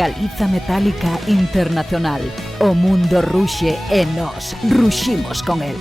Galiza Metálica Internacional. O mundo ruxe e nós ruximos con el.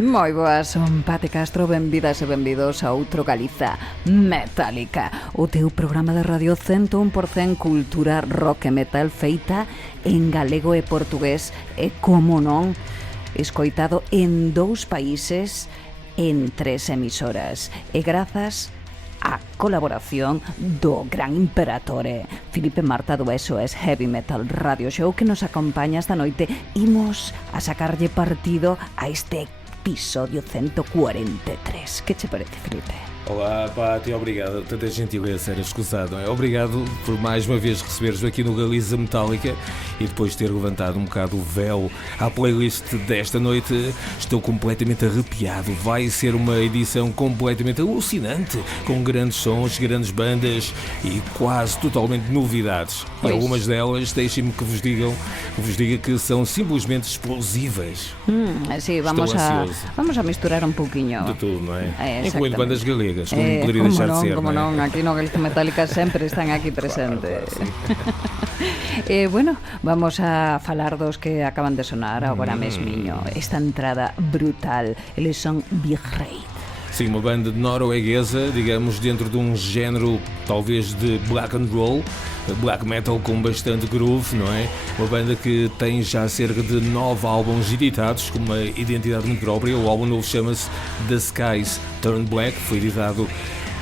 Moi boas, son Pate Castro, benvidas e benvidos a outro Galiza Metálica, o teu programa de radio 101% cultura rock e metal feita en galego e portugués e, como non, escoitado en 2 países en 3 emisoras e grazas a colaboración do gran imperatore Filipe Marta do SOS Heavy Metal Radio Show, que nos acompaña esta noite. Imos a sacarlle partido a este episodio 143. Que che parece, Filipe? Olá, Pati, obrigado. Tanta gentileza, era escusado, não é? Obrigado por mais uma vez receberes aqui no Galiza Metálica e depois de ter levantado um bocado o véu à playlist desta noite. Estou completamente arrepiado. Vai ser uma edição completamente alucinante, com grandes sons, grandes bandas e quase totalmente novidades. E algumas delas, deixem-me que vos diga que são simplesmente explosivas. Sí, vamos a misturar un pouquiño de tudo, não é? Incluindo bandas galegas. Como poderia deixar de ser, como non, aquí no Galiza Metálica sempre están aquí presentes. Claro, bueno, vamos a falar dos que acaban de sonar agora mesmiño. Esta entrada brutal, eles son Big Raid. Sim, uma banda norueguesa, digamos, dentro de um género talvez de black and roll, black metal com bastante groove, não é? Uma banda que tem já cerca de 9 álbuns editados, com uma identidade muito própria. O álbum novo chama-se The Skies Turn Black, foi editado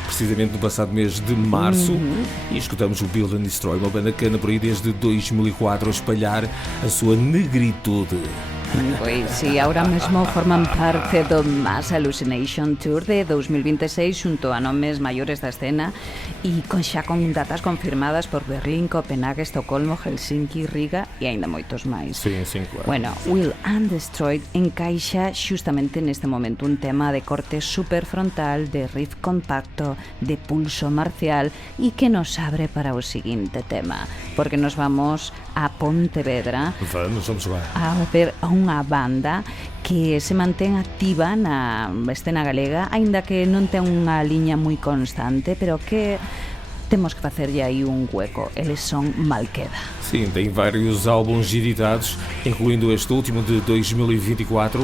precisamente no passado mês de março, e escutamos o Build and Destroy, uma banda que anda por aí desde 2004 a espalhar a sua negritude. Pois si, ahora mesmo forman parte do Mass Hallucination Tour de 2026 xunto a nomes maiores da escena e xa con datas confirmadas por Berlín, Copenhague, Estocolmo, Helsinki, Riga e aínda moitos máis. Sí, claro. Bueno, Will and Destroyed encaixa xustamente neste momento un tema de corte super frontal, de riff compacto, de pulso marcial e que nos abre para o seguinte tema, porque nos vamos a Pontevedra Vamos lá. a ver a unha banda que se mantén activa na escena galega, aínda que non ten unha liña moi constante, pero que temos que facerlle aí un hueco. Eles son Malqueda. Sim, tem vários álbuns editados, incluindo este último de 2024.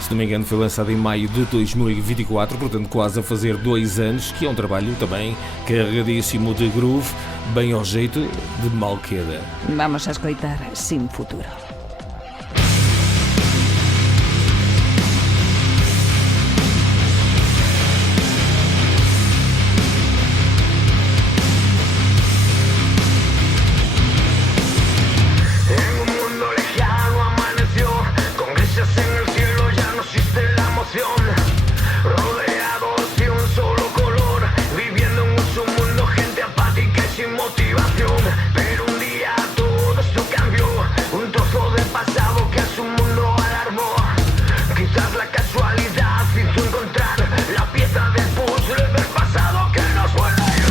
Se não me engano, foi lançado em maio de 2024, portanto, quase a fazer 2 anos, que é um trabalho também carregadíssimo de groove, bem ao jeito de Malqueda. Vamos a escoitar Sin Futuro. Pero un día todo esto cambió, un trozo del pasado que a su mundo alarmó. Quizás la casualidad hizo encontrar la pieza del puzzle del pasado que nos vuelve a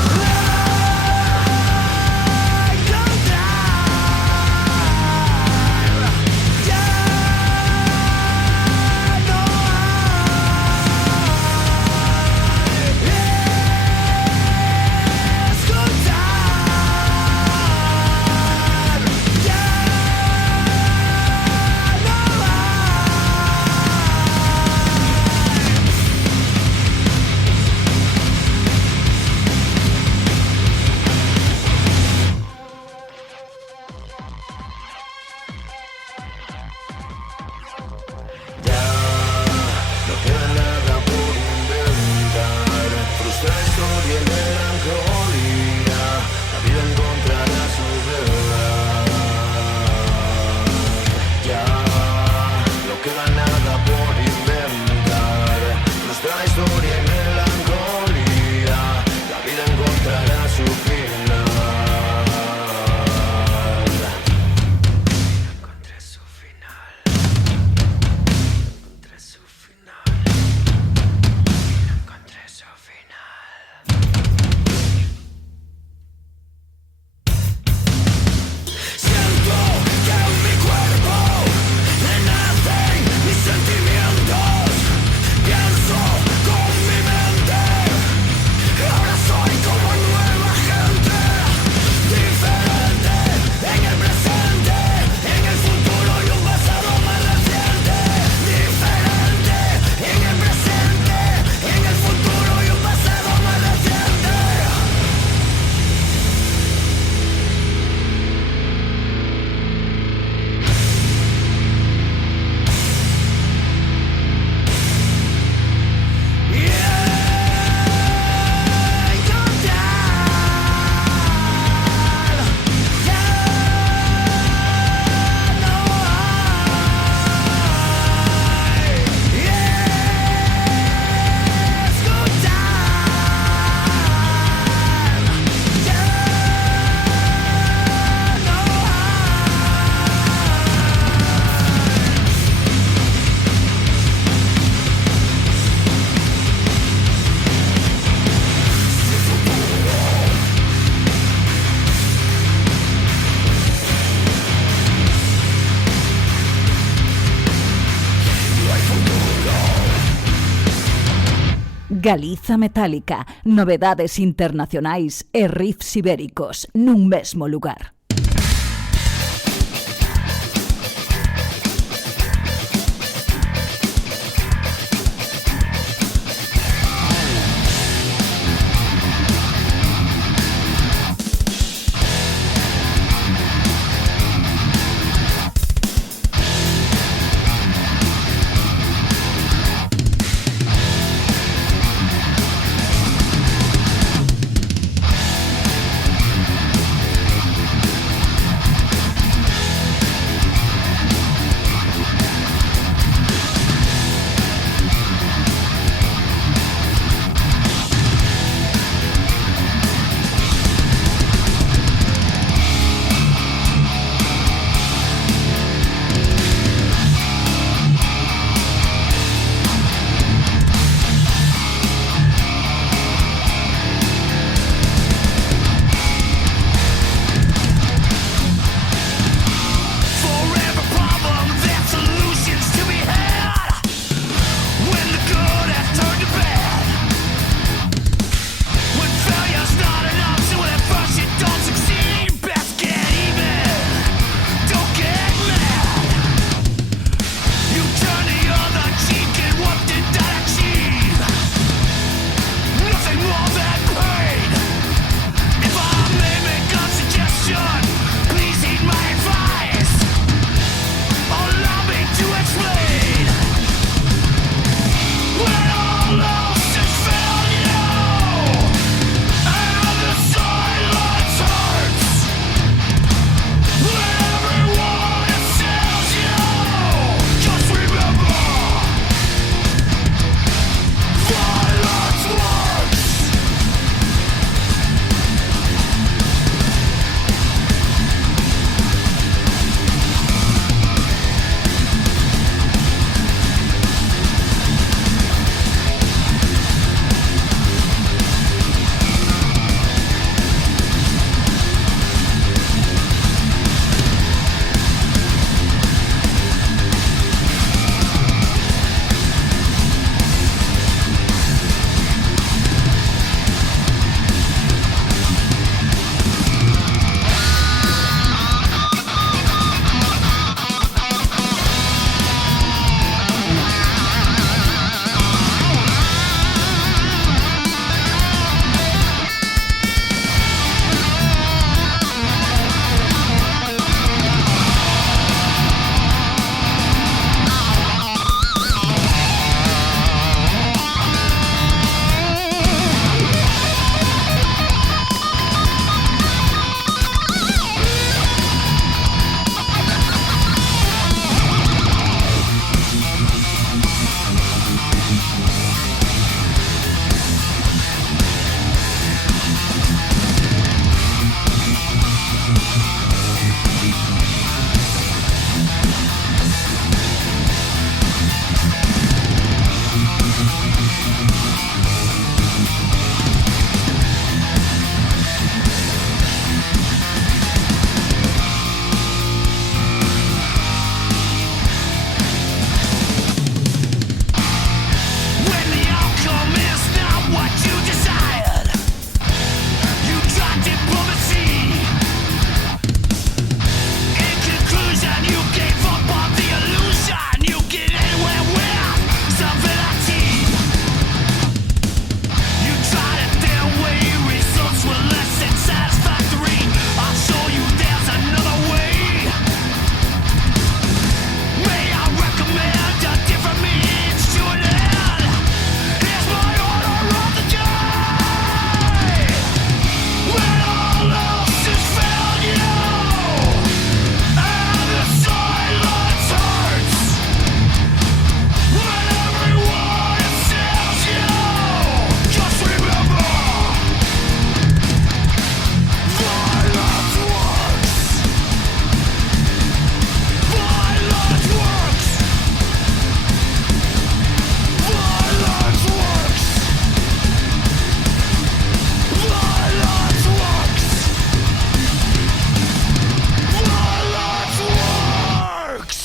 Galiza Metálica, novedades internacionais e riffs ibéricos nun mesmo lugar.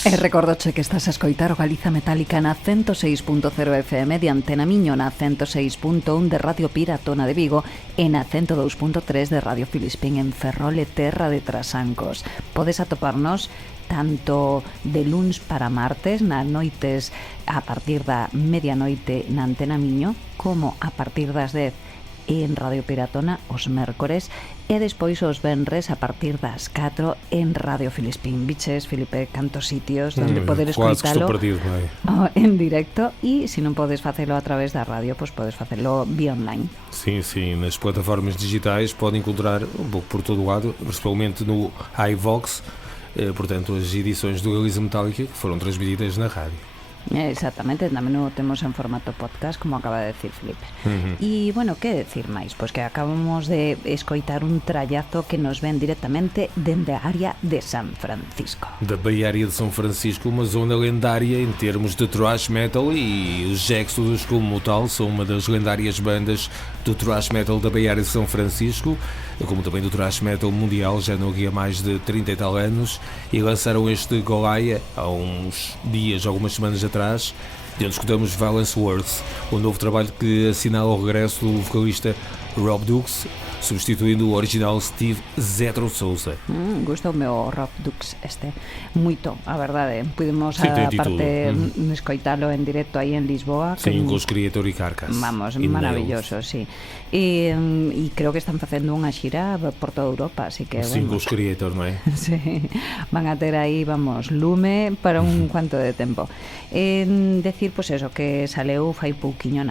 E recordoche que estás a escoitar o Galiza Metálica na 106.0 FM de Antena Miño, na 106.1 de Radio Piratona de Vigo e na 102.3 de Radio Filispín en Ferrol e Terra de Trasancos. Podes atoparnos tanto de luns para martes, nas noites a partir da medianoite na Antena Miño, como a partir das 10 en Radio Piratona os mércores e despois os venres a partir das 4 en Radio Filispín. Biches, Filipe, cantos sitios onde poder escoitalo en directo e se non podes facelo a través da radio, pois podes facelo vía online. Sim, sim, nas plataformas digitais podem encontrar um pouco por todo o lado, principalmente no iVox, portanto as edições do Galiza Metálica que foram transmitidas na rádio. Exactamente, tamén o temos en formato podcast, como acaba de decir Felipe. E, bueno, que decir máis? Pois que acabamos de escoitar un trallazo que nos ven directamente dende a área de San Francisco. Da Bay Area de São Francisco, uma zona lendária em termos de thrash metal, e os Exodus, como tal, são uma das lendárias bandas do thrash metal da Bay Area de São Francisco, como também do thrash metal mundial, já não havia mais de 30 e tal anos, e lançaram este Goliath há uns dias, algumas semanas atrás, de onde escutamos Valence Words, o novo trabalho que assinala o regresso do vocalista Rob Dukes, substituindo o original Steve Zetro Souza. Gustoume o Rob Dukes moito, a verdade. Pudemos aparte escoitalo en directo aí en Lisboa. Sim, con os Creator e Carcass. Vamos, maravilloso, sí. E creo que están facendo unha xira por toda Europa, así que sim, con os Creator, non é? Sí, van a ter aí, vamos, lume para un cuanto de tempo. Decir, pois eso, que saleu fai pouquiño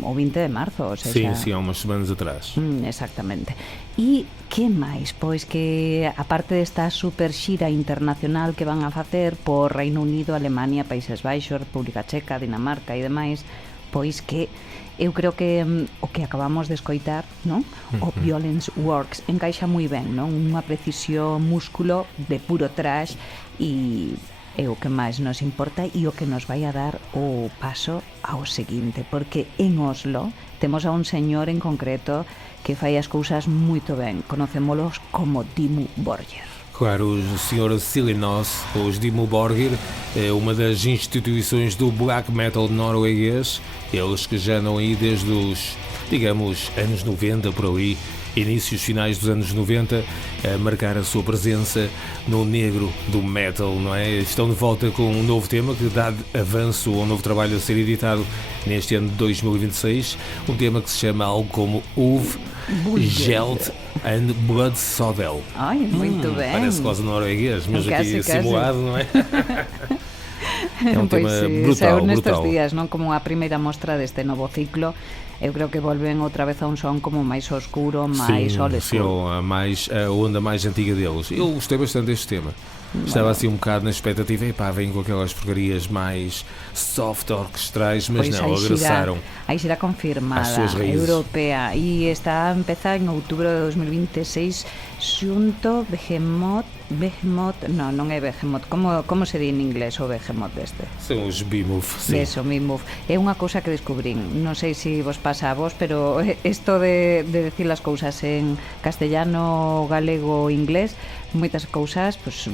o 20 de marzo, o sea, sí, há umas semanas atrás. Exactamente. E que máis? Pois que aparte desta super xira internacional que van a facer por Reino Unido, Alemania, Países Baixos, República Checa, Dinamarca e demais, pois que eu creo que o que acabamos de escoitar, non? O Violence Works encaixa moi ben, non? Unha precisión músculo de puro trash e é o que máis nos importa e o que nos vai a dar o paso ao seguinte, porque en Oslo temos a un señor en concreto que fai as cousas moito ben, conocémolos como Dimmu Borgir. Claro, o Sr. Silinos, os Dimmu Borgir, é uma das instituições do black metal norueguês, eles que já andam aí desde os, digamos, anos 90 por ali, inícios finais dos anos 90, a marcar a sua presença no negro do metal, não é? Estão de volta com um novo tema que dá avanço a um novo trabalho a ser editado neste ano de 2026, um tema que se chama algo como Uv, Geld and Blood Sodel. Ai, muito bem. Parece quase norueguês, mas aqui simulado, não é? É um tema pois, brutal, nestes días, non? Como a primeira mostra deste novo ciclo, eu creo que volven outra vez a un son como máis oscuro, máis old school. Sim, a onda mais antiga deles. Eu gostei bastante deste tema. Estava assim um bocado na expectativa, e pá, vem com aquelas porcarias mais soft orquestrais, mas pois não, agressaram. Aí será confirmada, europea, e está a empezar en outubro de 2026 xunto Behemoth, non é Behemoth, como se di en inglés o Behemoth deste? Son os Behemoth, sí. Eso, Behemoth. É unha cousa que descubrín, non sei se vos pasa a vos, pero isto de decir as cousas en castellano, galego, inglés, moitas cousas pues,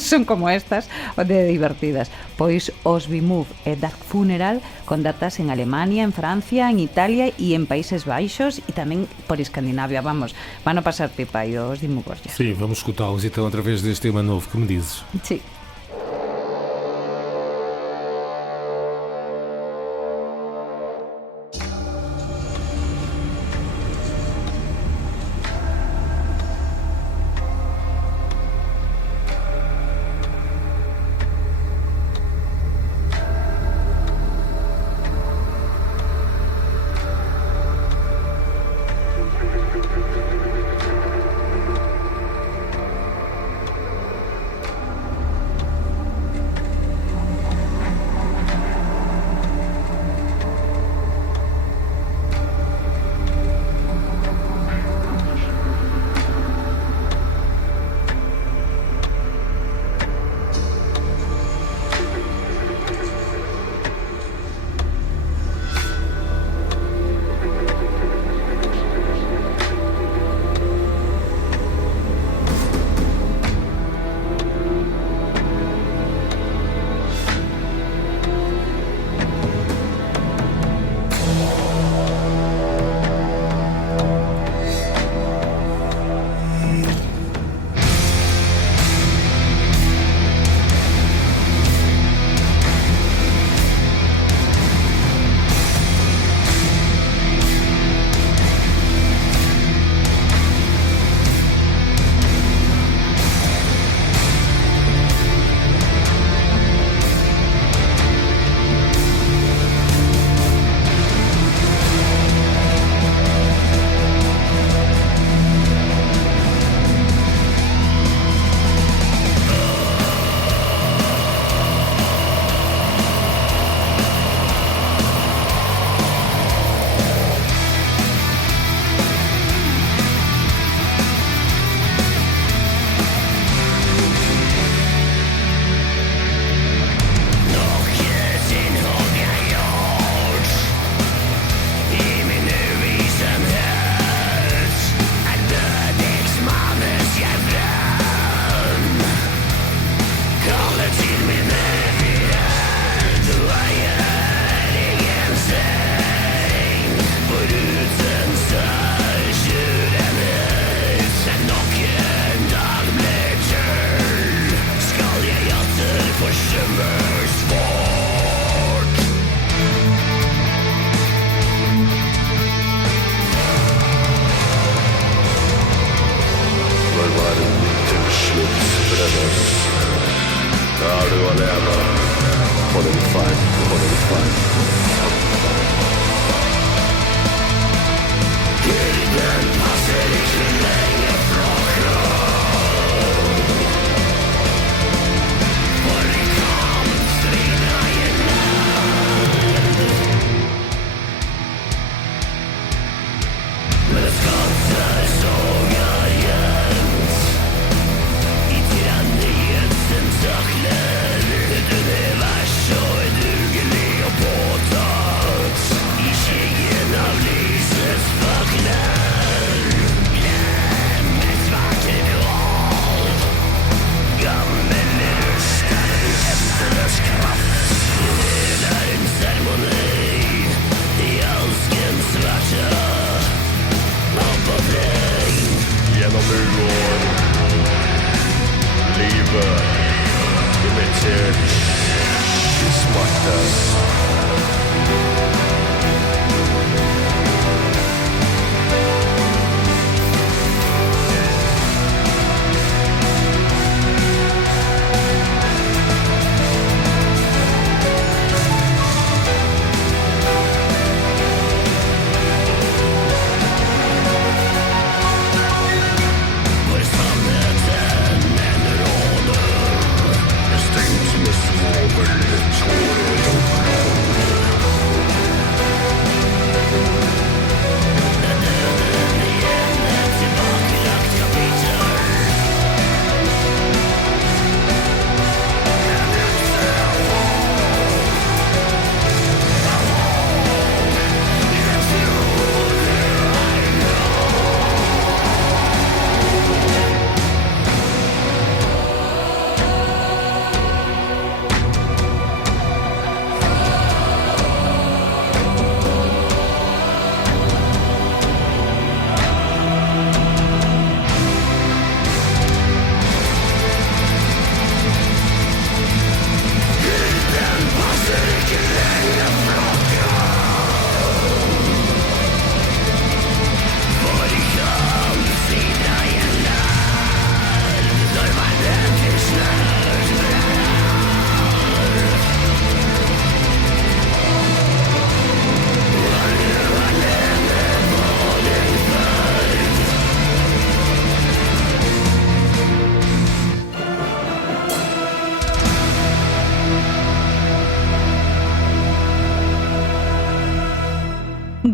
son como estas de divertidas. Pois os Behemoth e Dark Funeral con datas en Alemania, en Francia, en Italia e en Países Baixos e tamén por Escandinavia. Vamos, van a pasar pipa aí os Dimmu Borgir. Sim, vamos escutá-los então através deste tema novo que me dizes. Sí.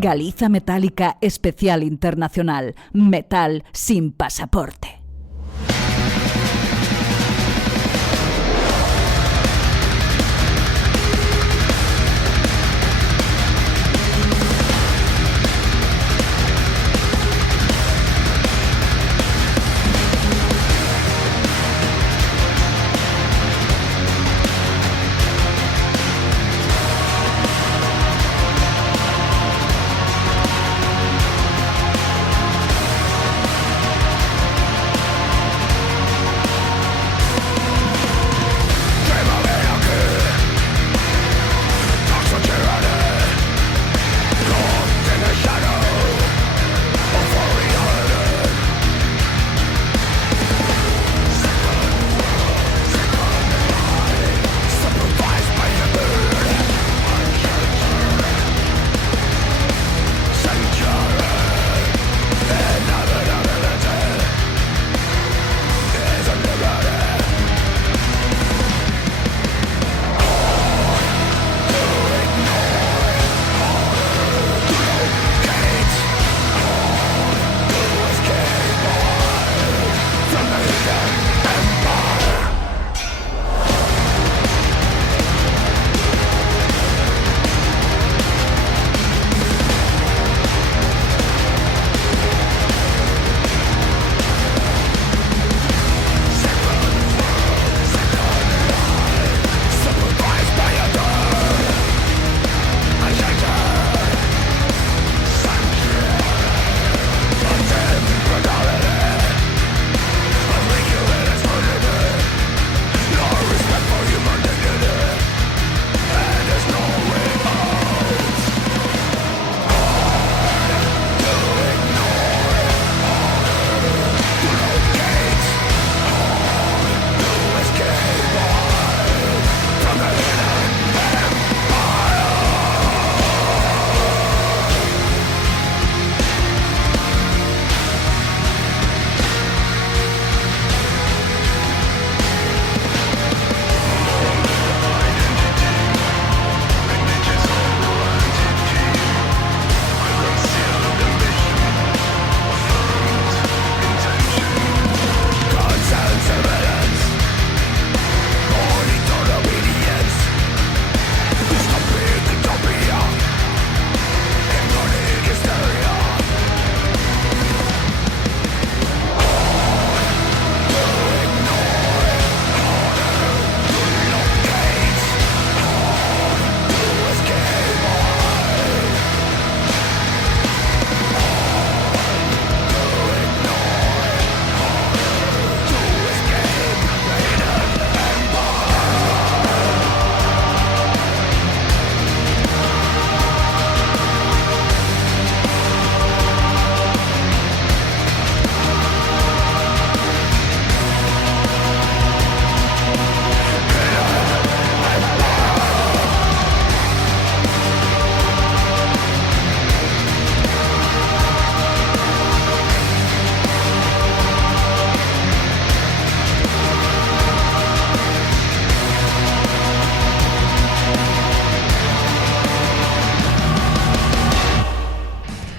Galiza Metálica Especial Internacional. Metal sin pasaporte.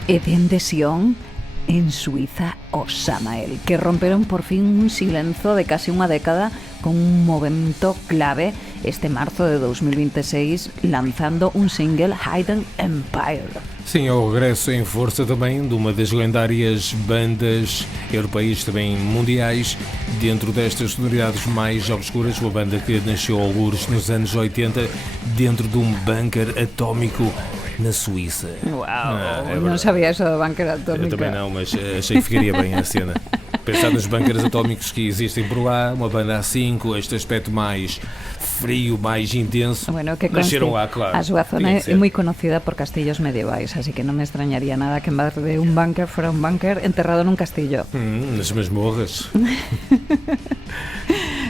E dende Sion, en Suiza, os Samael, que romperon por fin un silenzo de casi unha década con un movimento clave este marzo de 2026, lanzando un single, Hidden Empire. Sim, é o regresso em força também de uma das lendárias bandas europeias, também mundiais, dentro destas sonoridades mais obscuras, uma banda que nasceu algures nos anos 80 dentro de um bunker atómico na Suíça. Uau, não sabia isso da bunker atómica. Eu também não, mas achei que ficaria bem a cena. Pensar nos bunkers atómicos que existem por lá, uma banda assim, com este aspecto mais frio, mais intenso. Bueno, que nasceram lá, claro. A súa zona é moi conocida por castillos medievais, así que non me extrañaría nada que en vez de un bunker fuera un bunker enterrado nun castillo. Nas masmorras.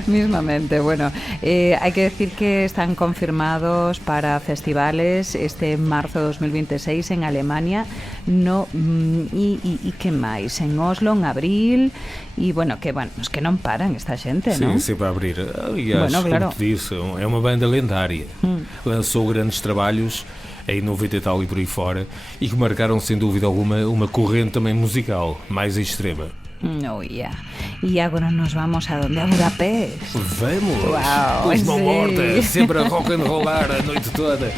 Mismamente, bueno, hay que decir que están confirmados para festivales este marzo de 2026 en Alemania, y que máis, en Oslo en abril, e bueno, es que non paran esta xente, non? Sim, sempre a abrir. Aliás, bueno, claro, como te disse, é uma banda lendária. Lançou grandes trabalhos em 90 e tal e por aí fora, e que marcaram sem dúvida alguma uma corrente também musical mais extrema. Oh, yeah. E agora nos vamos a donde? A Budapest. Vamos! Uau, Os Mão Morta, sempre a rock and rollar a noite toda.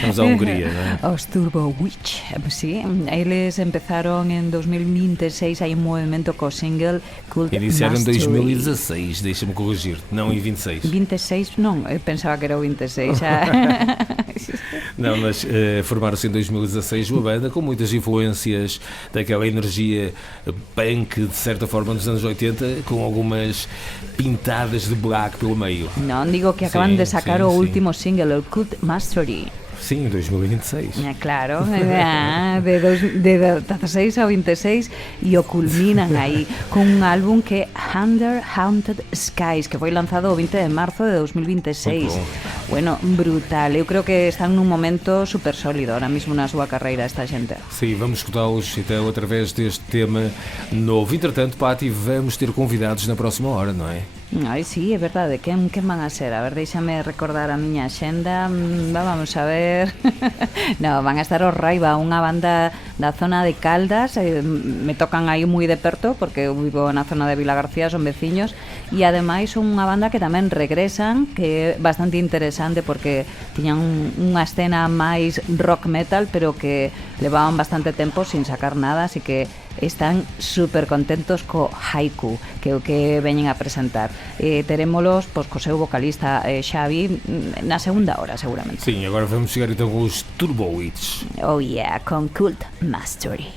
Vamos à Hungría, ¿no? Os Turbo Witch, sí. Eles empezaron en 2026, hai un movimento co single Cult Iniciaram em Mastery. 2016, deixa-me corrigir, não em 26. 26? Non, eu pensaba que era o 26. Não, mas formaram-se em 2016 uma banda com muitas influências daquela energia punk, de certa forma, dos anos 80, com algumas pintadas de black pelo meio. Non, digo que acaban de sacar o último single, o Cult Mastery. Sim, em 2026. Claro, de 16 ao 26 e o culminan aí con un álbum que é Under Haunted Skies, que foi lanzado o 20 de marzo de 2026. Bueno, brutal. Eu creo que están nun momento super sólido ahora mismo na súa carreira esta xente. Sim, vamos escutá-los então através deste tema novo. Entretanto, Pati, vamos ter convidados na próxima hora, não é? Ai, sí, é verdade. Quen van a ser? A ver, deixame recordar a miña axenda. Vamos a ver. No, van a estar os Raiva, unha banda da zona de Caldas. Me tocan aí moi de perto porque eu vivo na zona de Vila García, son veciños. E ademais son unha banda que tamén regresan, que é bastante interesante porque tiñan unha escena máis rock metal, pero que levaban bastante tempo sin sacar nada, así que están super contentos co Haiku, que é o que veñen a presentar. Terémolos co seu vocalista Xavi na segunda hora, seguramente. Sim, agora vamos chegar então com os Turbo Witch. Oh yeah, con Cult Mastery.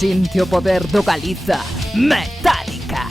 Sinte o poder do Galiza, Metallica.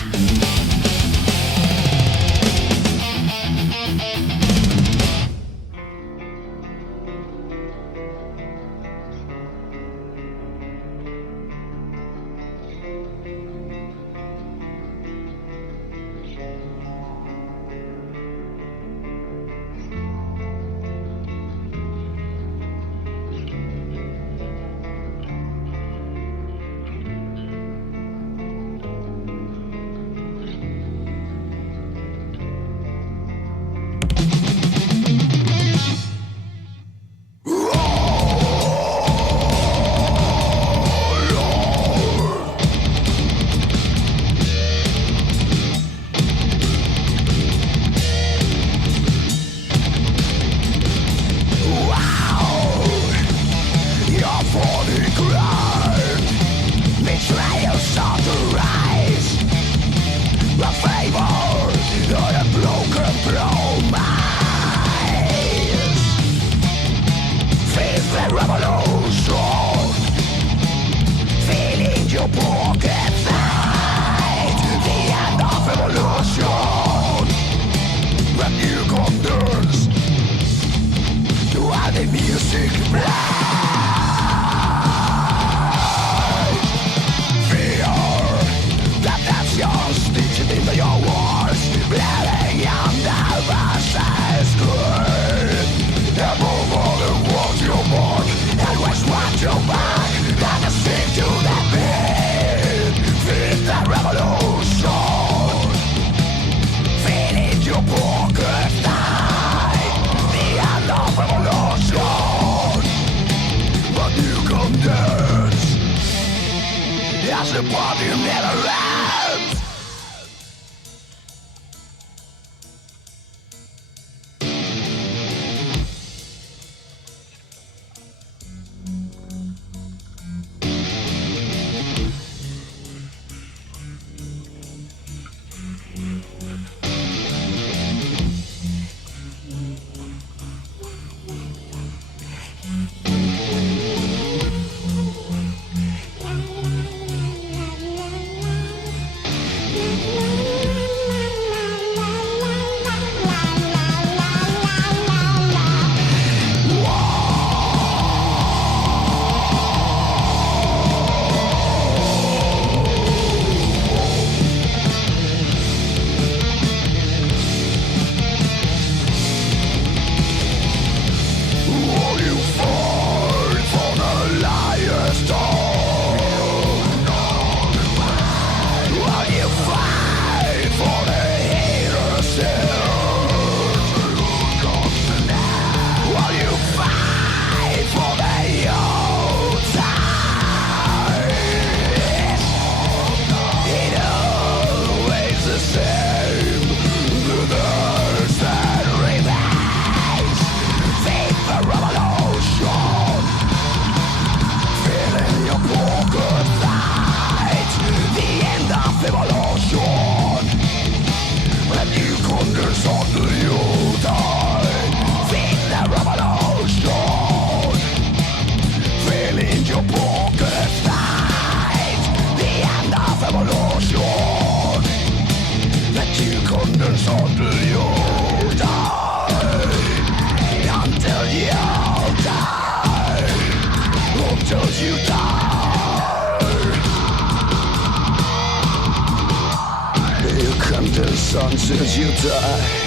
Until you die.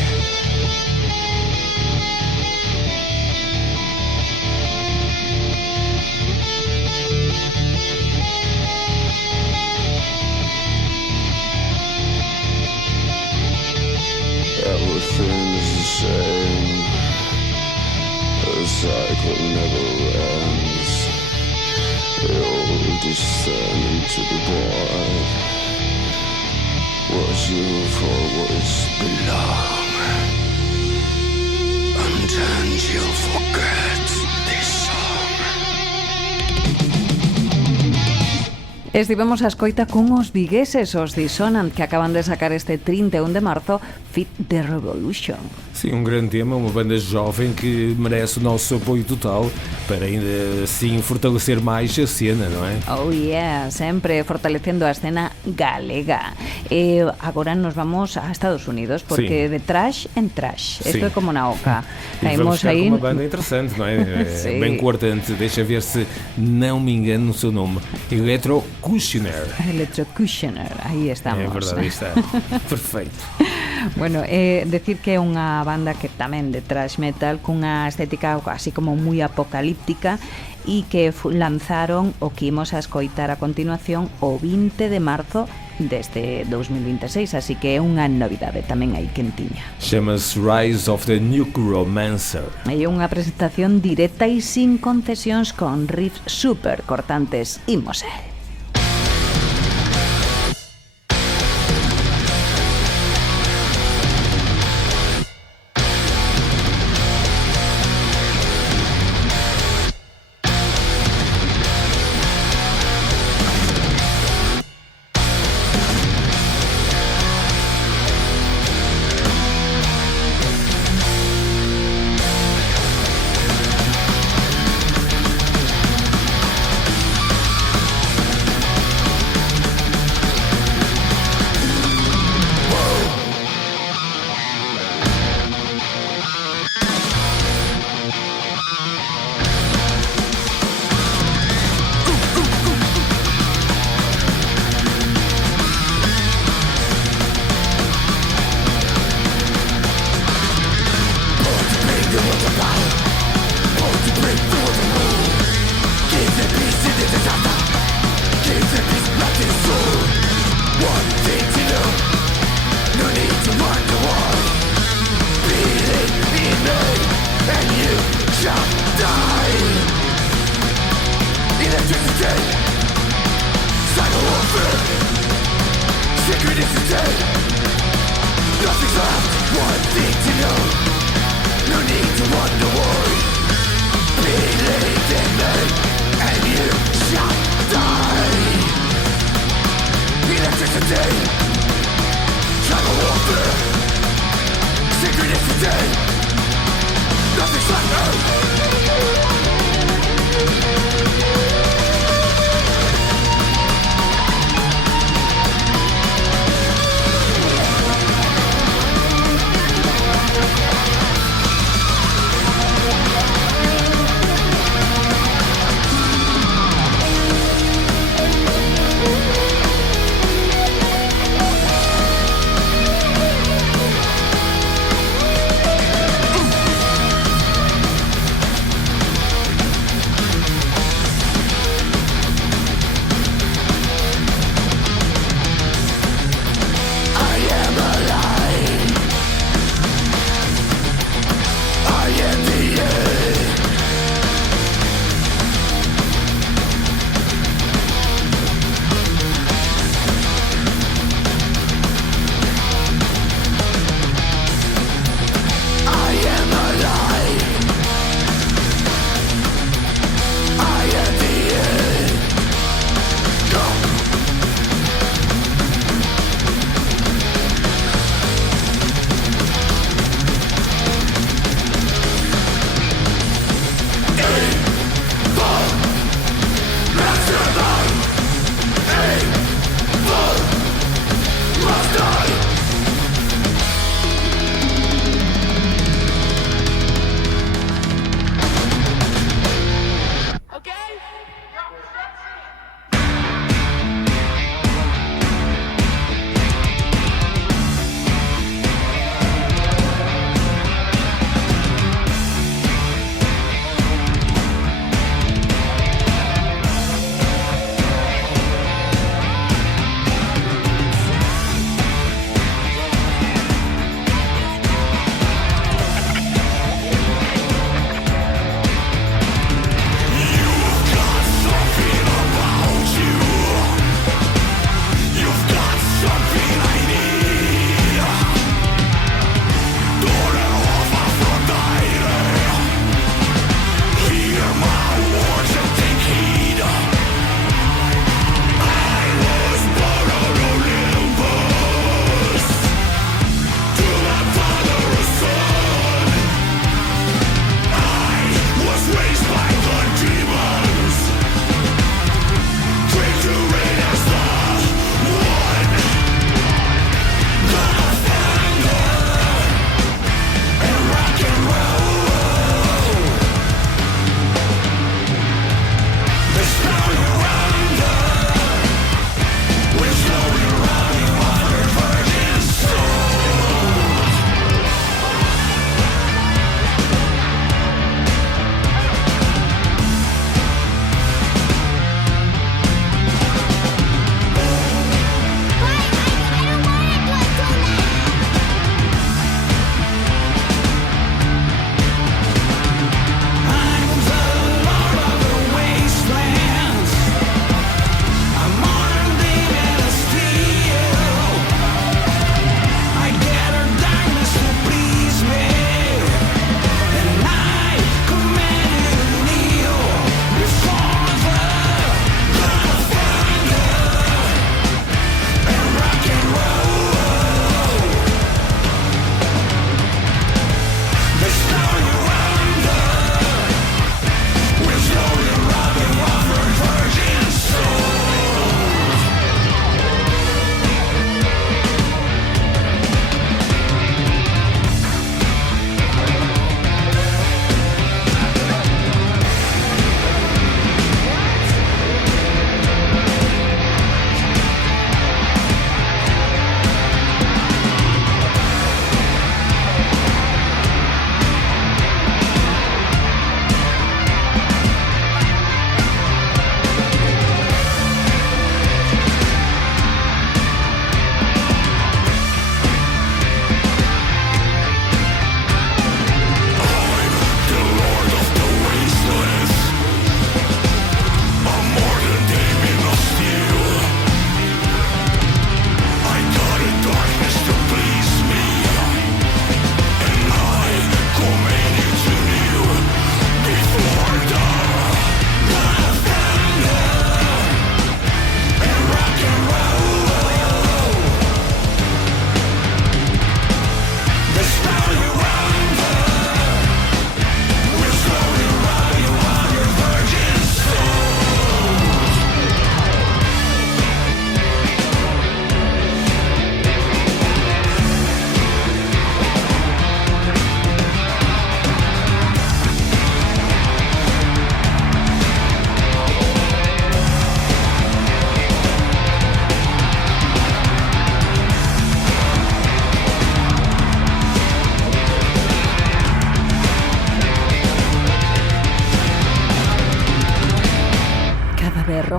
Everything's the same. The cycle never ends. They all descend into the void. Was you always belong, and then you'll forget this song. Estivemos a escoita cunhos vigueses, os Dissonant, que acaban de sacar este 31 de marzo Fit the Revolution. Sim, um grande tema, uma banda jovem que merece o nosso apoio total para ainda assim fortalecer mais a cena, não é? Oh yeah, sempre fortalecendo a escena galega. Agora nos vamos a Estados Unidos, porque de trash en trash. Sim. Isto é como na oca. E vamos ficar com uma banda interessante, não é? Sim. Bem cortante, deixa ver se não me engano no seu nome. Electro Cushioner. Electrocutioner, aí estamos. É verdade, aí está. Perfeito. Bueno, decir que é unha banda que tamén de thrash metal cunha estética así como moi apocalíptica e que lanzaron o que imos a escoitar a continuación o 20 de marzo deste 2026, así que é unha novidade tamén aí quentiña. Chama-se Rise of the Necromancer. É unha presentación directa e sin concesións con riffs super cortantes. Imos a él.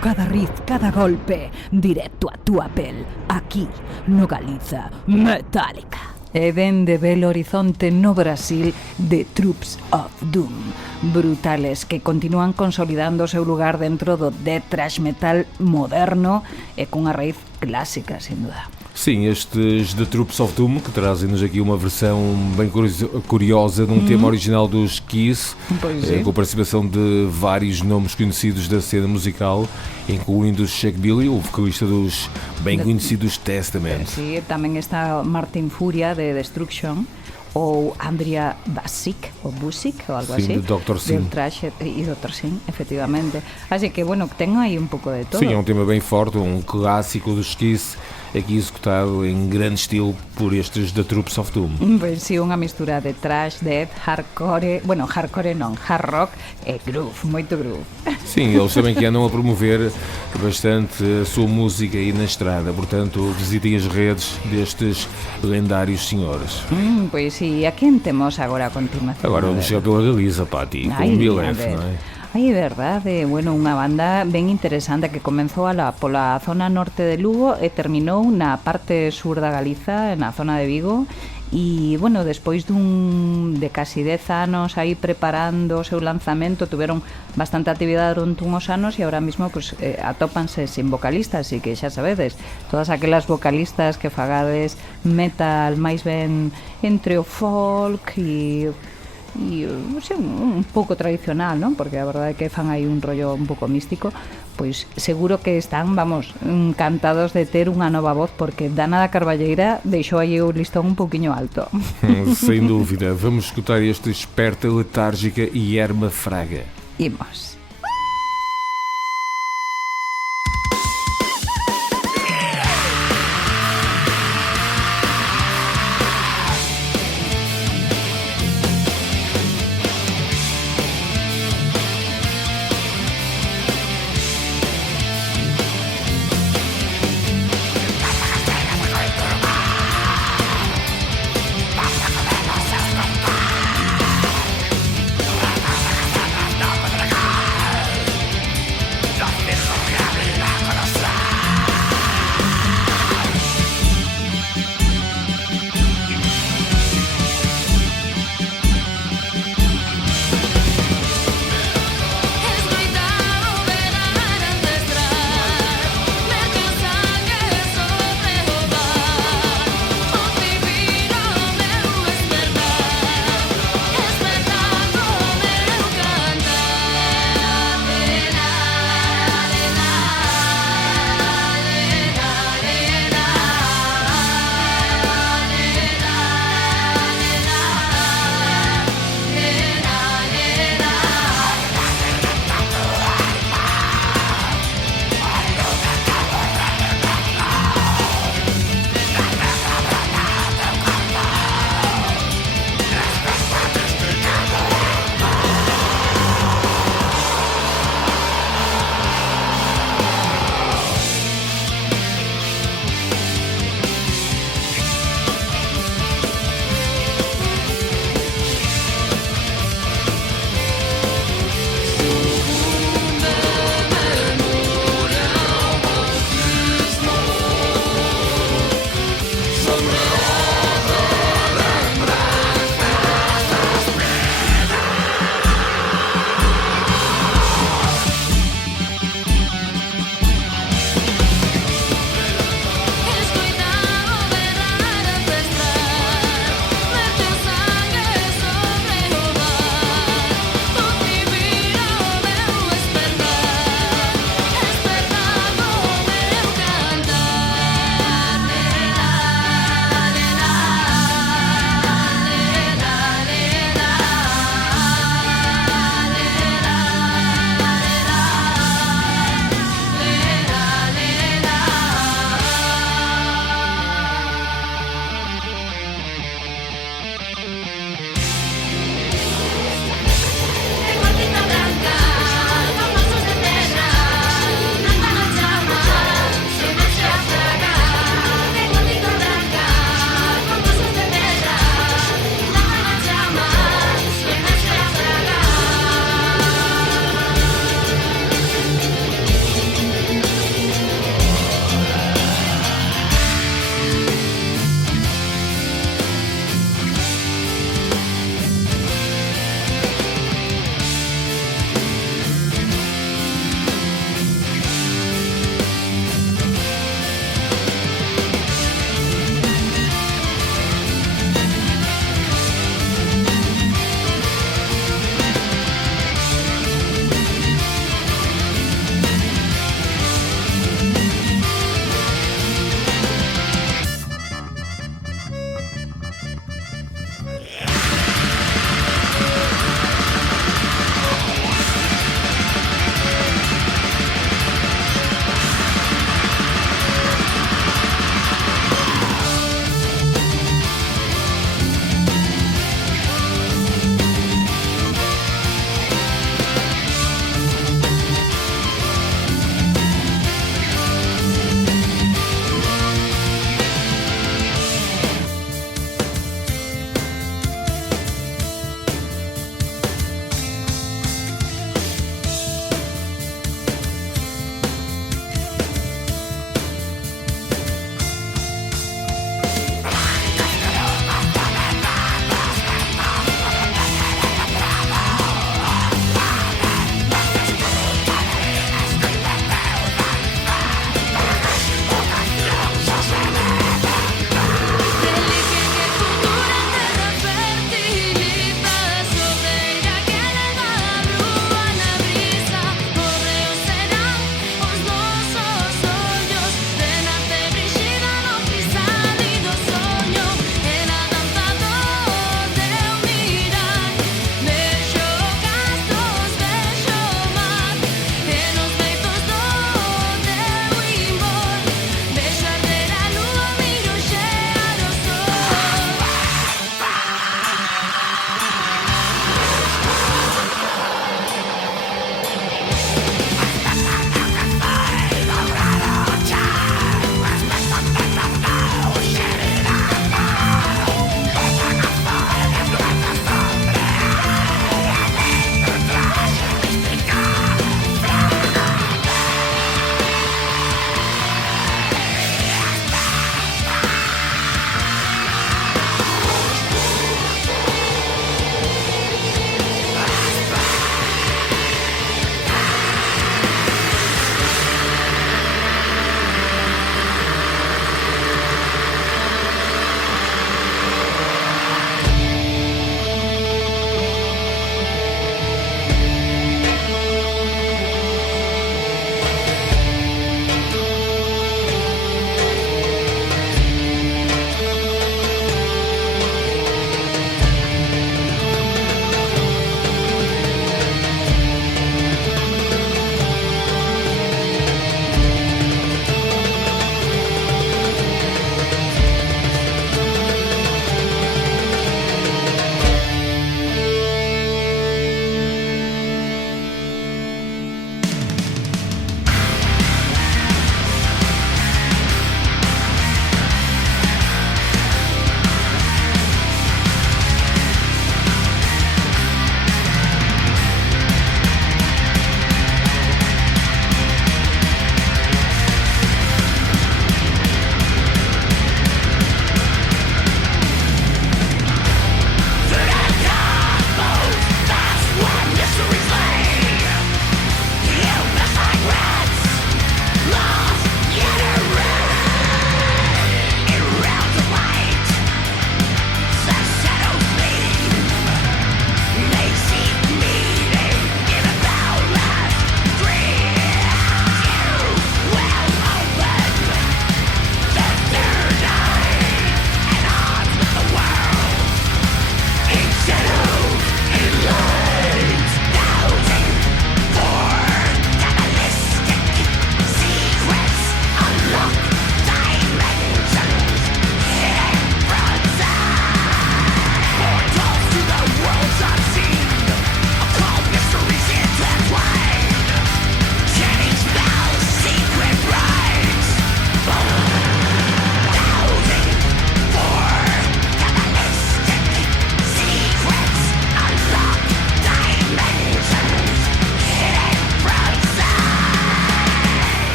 cada riff, cada golpe, directo a túa pel, aquí, no Galiza Metálica. E dende Belo Horizonte no Brasil, The Troops of Doom, brutales que continúan consolidando o seu lugar dentro do death thrash metal moderno e cunha raíz clásica, sin duda. Sim, estes The Troops of Doom, que trazem-nos aqui uma versão bem curiosa de um tema original dos Kiss, com a participação de vários nomes conhecidos da cena musical, incluindo Chuck Billy, o vocalista dos bem conhecidos Testament. Sí, tamén está Martin Furia de Destruction, ou Andrea Basic, ou Busic, ou algo así. De Dr. Sin. Del trash, e Dr. Sin, efectivamente. Así que, bueno, tengo aí un pouco de todo. Sim, é um tema bem forte, um clássico dos Kiss, aqui executado em grande estilo por estes The Troops of Doom. Pois sí, unha mistura de trash, death, hardcore, bueno, hardcore non, hard rock e groove, moito groove. Sim, eles também que andam a promover bastante a sua música aí na estrada, portanto visitem as redes destes lendários senhores. Pois sí, a quen temos agora a continuación? Agora vamos chegar pela Galiza, Pati, com o Milef, non é? Ai, é verdade, bueno, unha banda ben interesante que comenzou pola zona norte de Lugo e terminou na parte sur da Galiza, na zona de Vigo. E, bueno, despois de casi 10 anos aí preparando o seu lanzamento, tuveron bastante actividade durante uns anos e ahora mismo pues, atópanse sin vocalistas, así que xa sabedes, todas aquelas vocalistas que fagades metal máis ben entre o folk e un pouco tradicional, non? Porque a verdade é que fan aí un rollo un pouco místico, pois seguro que están, vamos, encantados de ter unha nova voz, porque Dana da Carballeira deixou aí o listón un pouquiño alto. Sem dúvida, vamos escutar este Esperta Letárgica e Erma Fraga. Imos.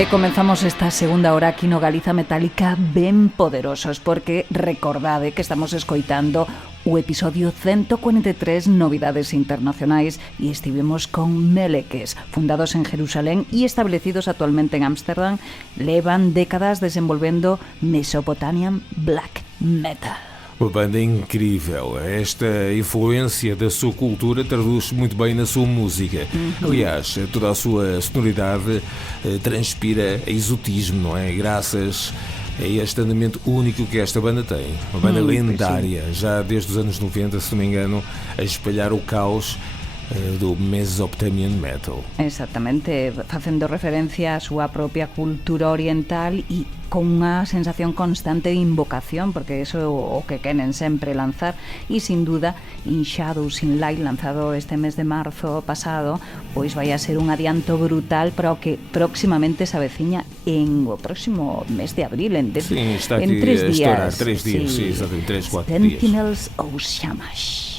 E comenzamos esta segunda hora aquí no Galiza Metálica ben poderosos, porque recordade que estamos escoitando o episodio 143 Novidades Internacionais e estivemos con Meleques, fundados en Jerusalén e establecidos actualmente en Ámsterdam, levan décadas desenvolvendo Mesopotamian Black Metal. Uma banda incrível. Esta influência da sua cultura traduz muito bem na sua música. Aliás, toda a sua sonoridade transpira exotismo, não é? Graças a este andamento único que esta banda tem. Uma banda lendária, já desde os anos 90, se não me engano, a espalhar o caos do Mesopotamian Metal. Exactamente, facendo referencia á súa propia cultura oriental e con unha sensación constante de invocación, porque eso é o que queren sempre lanzar, e sin duda In Shadows in Light, lanzado este mes de marzo pasado, pois vai a ser un adianto brutal para o que próximamente se aveciña en o próximo mes de abril, en está en aquí 3 días. Estourar 3 días, sí, exatamente, 3, 4 dias. Sentinels ou Shamash.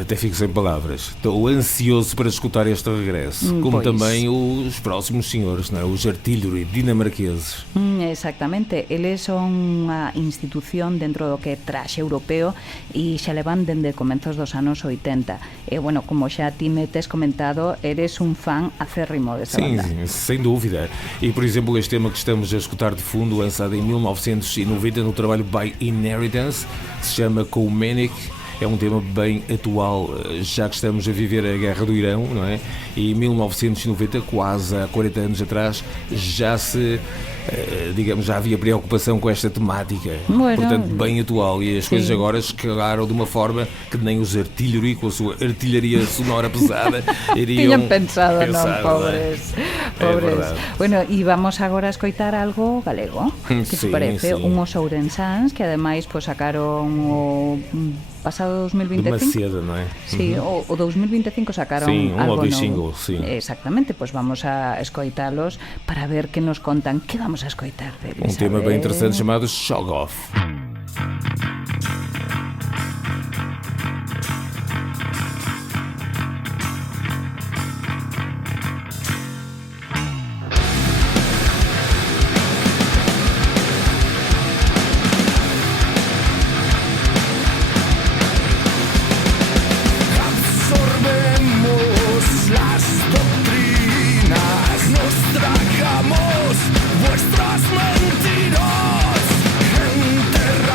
Até fico sem palavras. Estou ansioso para escutar este regresso, como pois. também os próximos senhores, não é? Os Artillery dinamarqueses. Exactamente, eles son unha institución dentro do que é traxe europeo e xa levan dende comenzos dos anos 80. E, bueno, como xa ti me tes comentado, eres un fan acérrimo desta Sim, banda. sem dúvida. E, por exemplo, este tema que estamos a escutar de fundo, lançado em 1990 no trabalho By Inheritance, se chama Koumenic. É um tema bem atual, já que estamos a viver a Guerra do Irão, não é? E em 1990, quase há 40 anos atrás, já se, digamos, já havia preocupação com esta temática. Bueno, portanto, bem atual. E as sim. coisas agora escalaram de uma forma que nem os Artillery, com a sua artilharia sonora pesada, iriam Tiñan pensado, non, pensar, pobres. É Pobres. verdade. Bueno, e vamos agora a escoitar algo galego. Que te Sí, parece? sí. Unhos ourensans que ademais pues, sacaron o pasado 2025. demasiado, não é? Sí, o 2025 sacaron Sí, un algo ou dois novo. singles, sí. Exactamente, pues vamos a escoitalos para ver que nos contan. Que vamos a escoitar deles? Um tema A bem ver. interessante chamado Shog Off. Absorbemos las doctrinas, nos tragamos vuestras mentiras, enterramos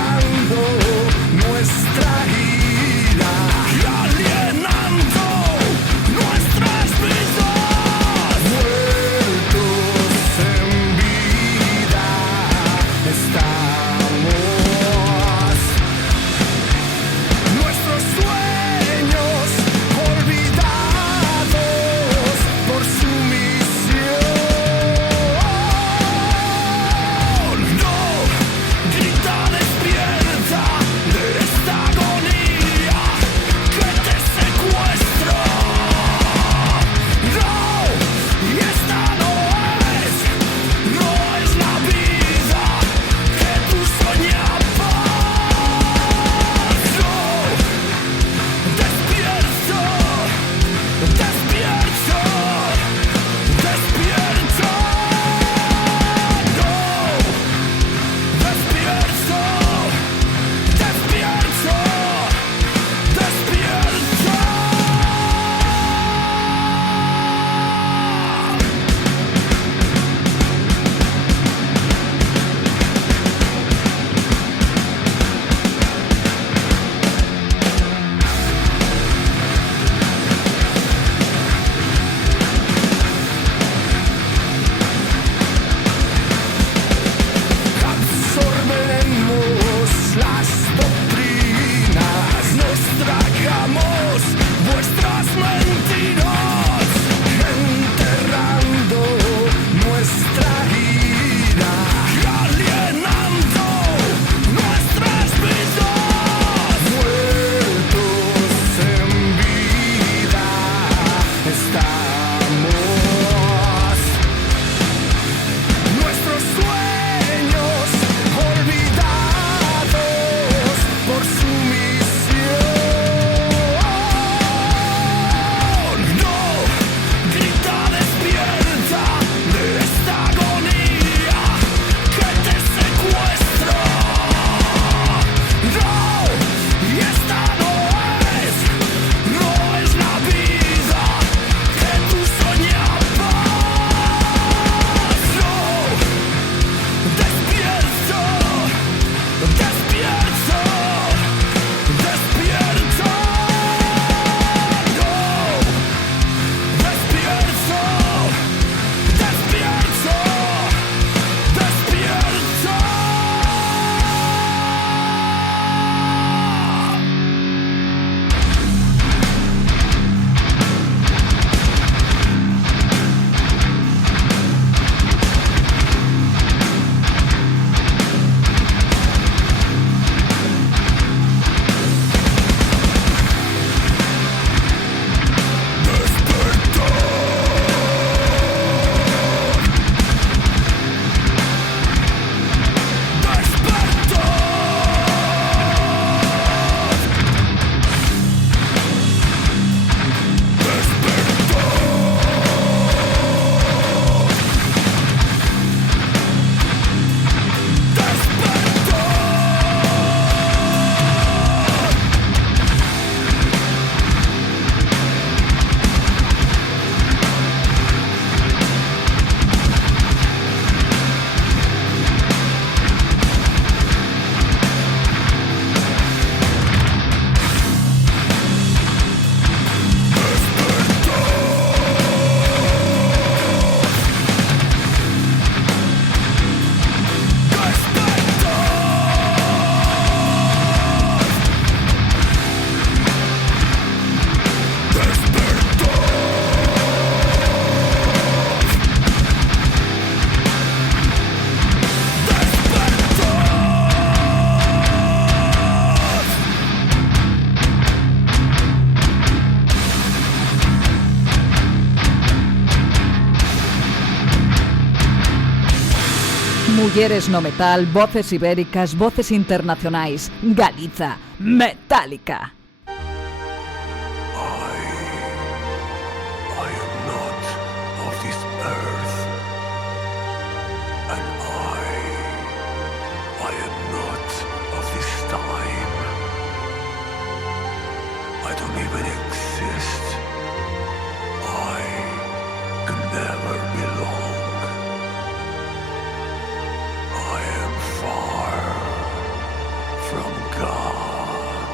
Mulleres no metal, voces ibéricas, voces internacionais. Galiza, Metálica. I am not of this earth, and I am not of this time. I don't even exist. I can never belong. I am far from God.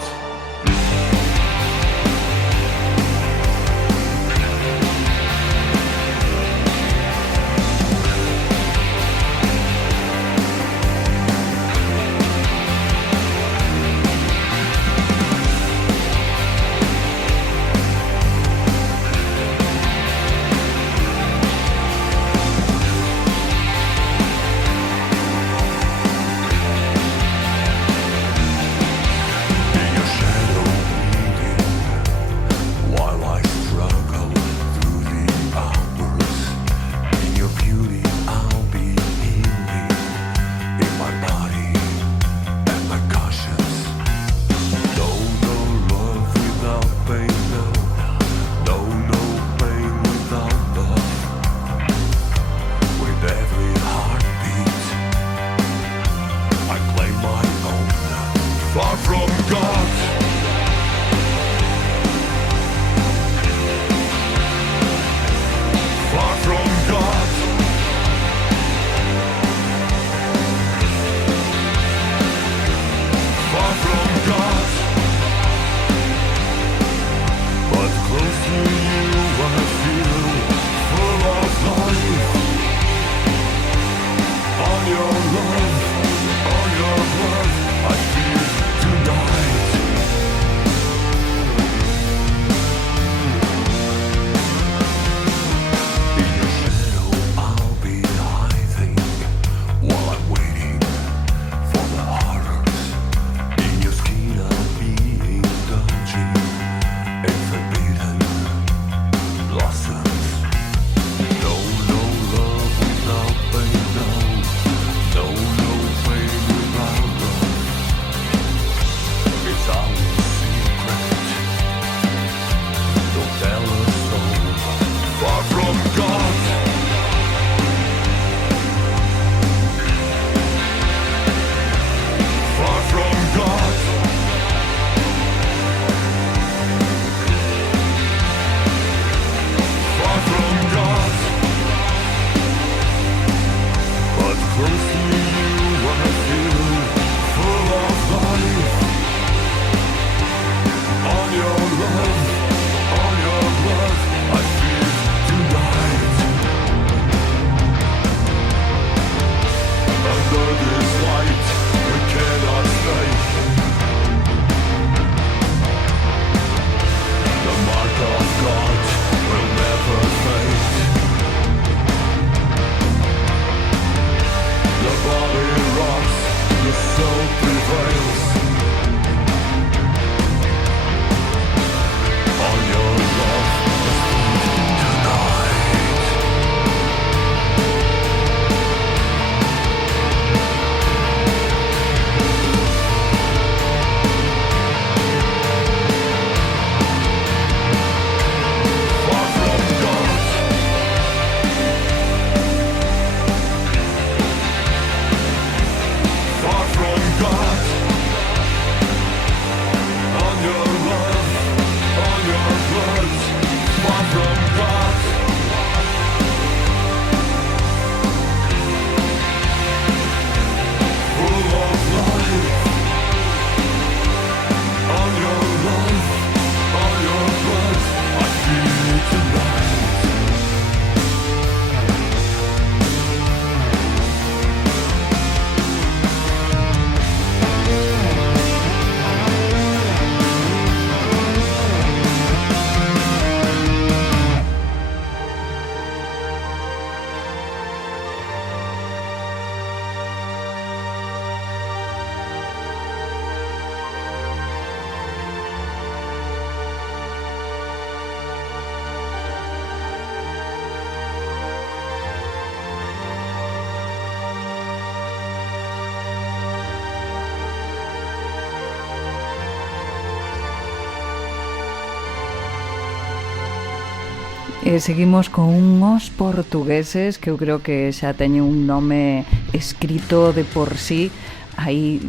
Seguimos con uns portugueses que eu creo que xa teñen un nome escrito de por sí. Aí,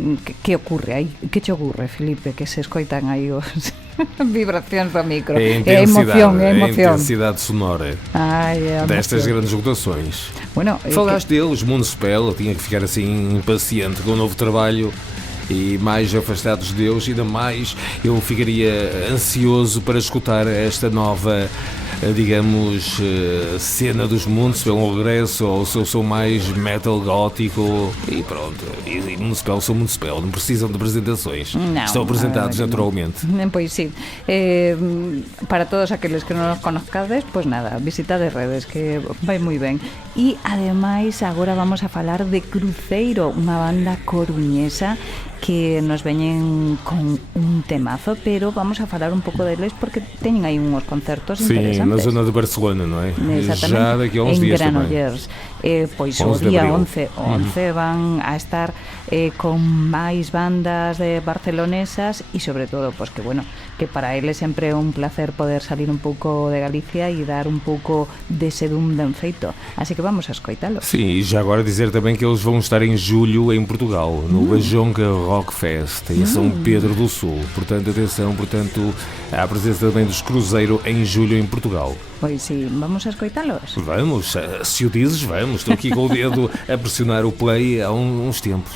que ocurre aí? Que che ocurre, Filipe? Que se escoitan aí os vibracións do micro. É emoción. A intensidade sonora destas grandes rotações. Bueno, falaste deles, Municipal, eu tinha que ficar assim impaciente com o novo trabalho e mais afastados de Deus, ainda mais eu ficaria ansioso para escutar esta nova, digamos, cena dos Municipal, um regresso ao seu som mais metal gótico e pronto. E Municipal são Municipal, não precisam de apresentações. Não, estão apresentados naturalmente. Pois sí. Para todos aqueles que non os conozcades, pois nada, visitade redes, que vai moi ben. E ademais agora vamos a falar de Cruzeiro, unha banda coruñesa que nos veñen con un temazo, pero vamos a falar un pouco deles porque teñen aí uns concertos interesantes. Sim, na zona de Barcelona, non é? Exactamente. Já daqui a uns dias Granollers. Pois o día 11 van a estar con máis bandas barcelonesas e sobre todo, pois que bueno, que para eles sempre é un placer poder salir un pouco de Galicia e dar un pouco dese dum ben feito. Así que vamos a escoitalo. Sim, e já agora dizer também que eles vão estar em julho em Portugal, no Bajonca Rock Fest, em São Pedro do Sul. Portanto, atenção, a presença também dos Cruzeiro em julho em Portugal. Pois sim, vamos a escoitalos? Vamos, se o dizes, vamos. Estou aqui com o dedo a pressionar o play há uns tempos.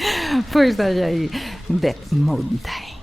Pois daí aí, The Mountain.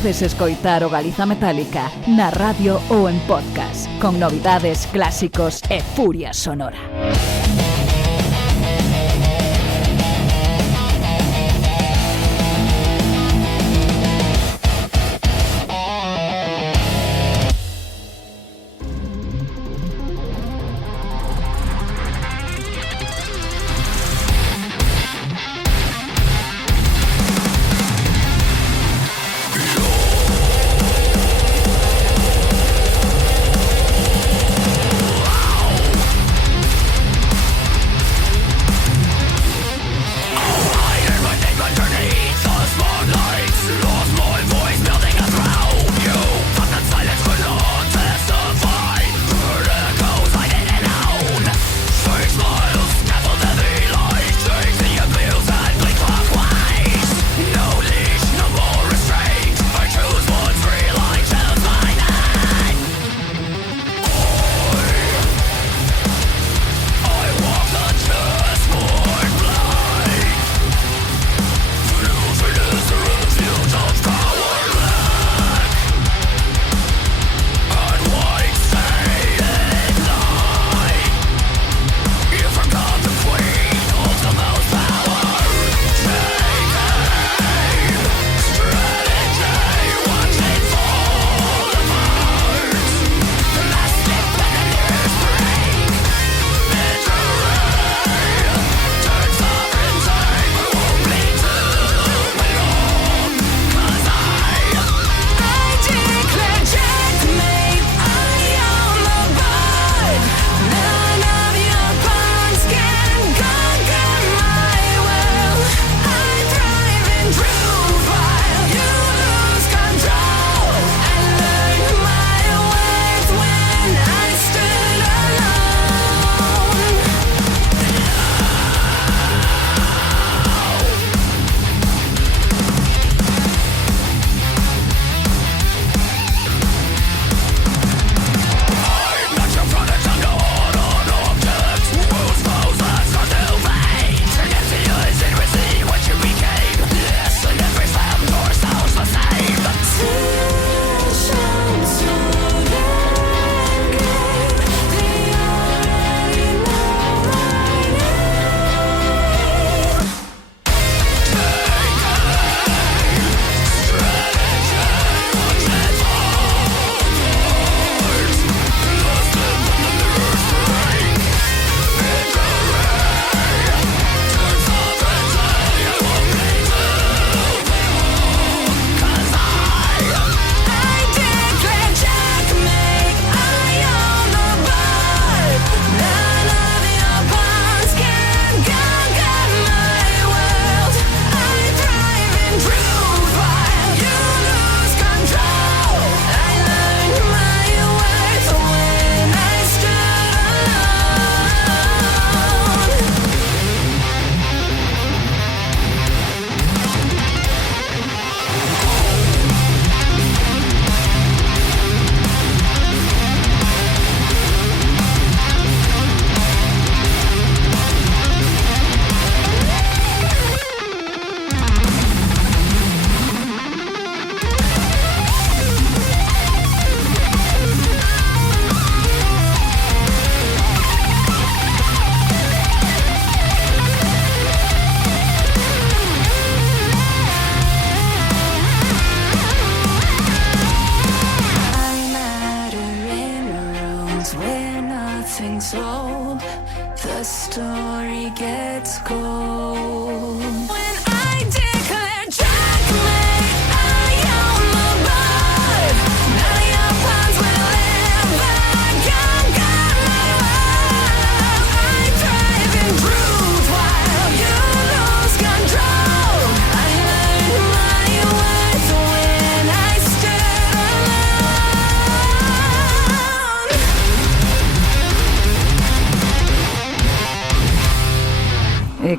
Podes escoitar o Galiza Metálica na radio ou en podcast, con novidades, clásicos e furia sonora.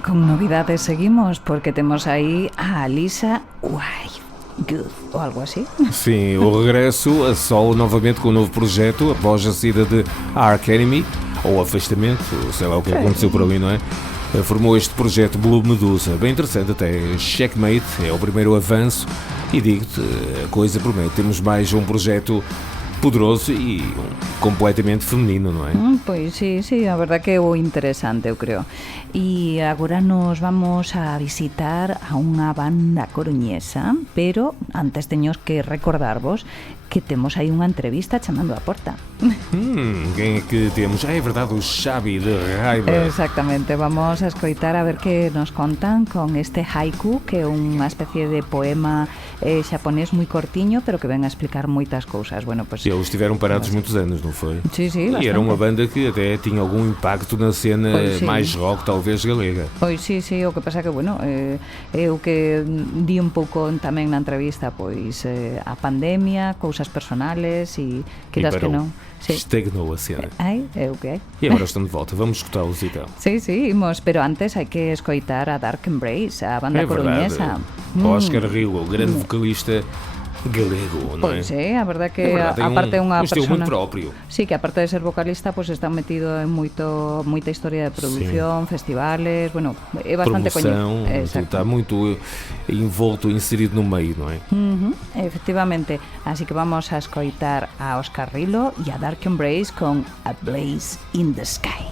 Con novidades seguimos porque temos aí a Alisa White ou algo assim. Sim, o regresso a solo novamente com um novo projeto após a saída de Arch Enemy, ou afastamento, sei lá o que aconteceu por ali, não é? formou este projeto Blue Medusa. Bem interessante até. Checkmate é o primeiro avanço e digo-te, a coisa promete. Temos mais um projeto poderoso e completamente feminino, non é? Pois sí, a verdad que é o interesante, eu creo. E agora nos vamos a visitar a unha banda coruñesa, pero antes teños que recordarvos que temos aí unha entrevista chamando á porta. Quem é que temos? É verdade, o Xavi de Raiva. Exactamente, vamos a escoitar a ver que nos contan con este haiku, que é unha especie de poema xaponés moi cortiño, pero que ven a explicar moitas cousas. Bueno, pues, Eles estiveram parados muitos anos, não foi? Sí, E era uma banda que até tinha algum impacto na cena mais rock, talvez, galega. Pois sí, o que pasa que, bueno, eu que di un pouco tamén na entrevista, pois a pandemia, cousas personales e quizás que non. Sí. Estagnou a cena. Ai, é o que hai. E agora estão de volta, vamos escutá-los então. Sí, imos, pero antes hai que escoitar a Dark Embrace, a banda É verdade. coruñesa. Óscar Rilo, grande vocalista galego, non é? Pois é, a verdade que É verdade, aparte é unha um estilo persona muito próprio. Sí, que aparte de ser vocalista, pues está metido en moita historia de produción, festivales, bueno, é bastante promoção, está muito envolto, inserido no meio, non é? Efectivamente, así que vamos a escoitar a Óscar Rilo e a Dark Embrace con A Blaze in the Sky.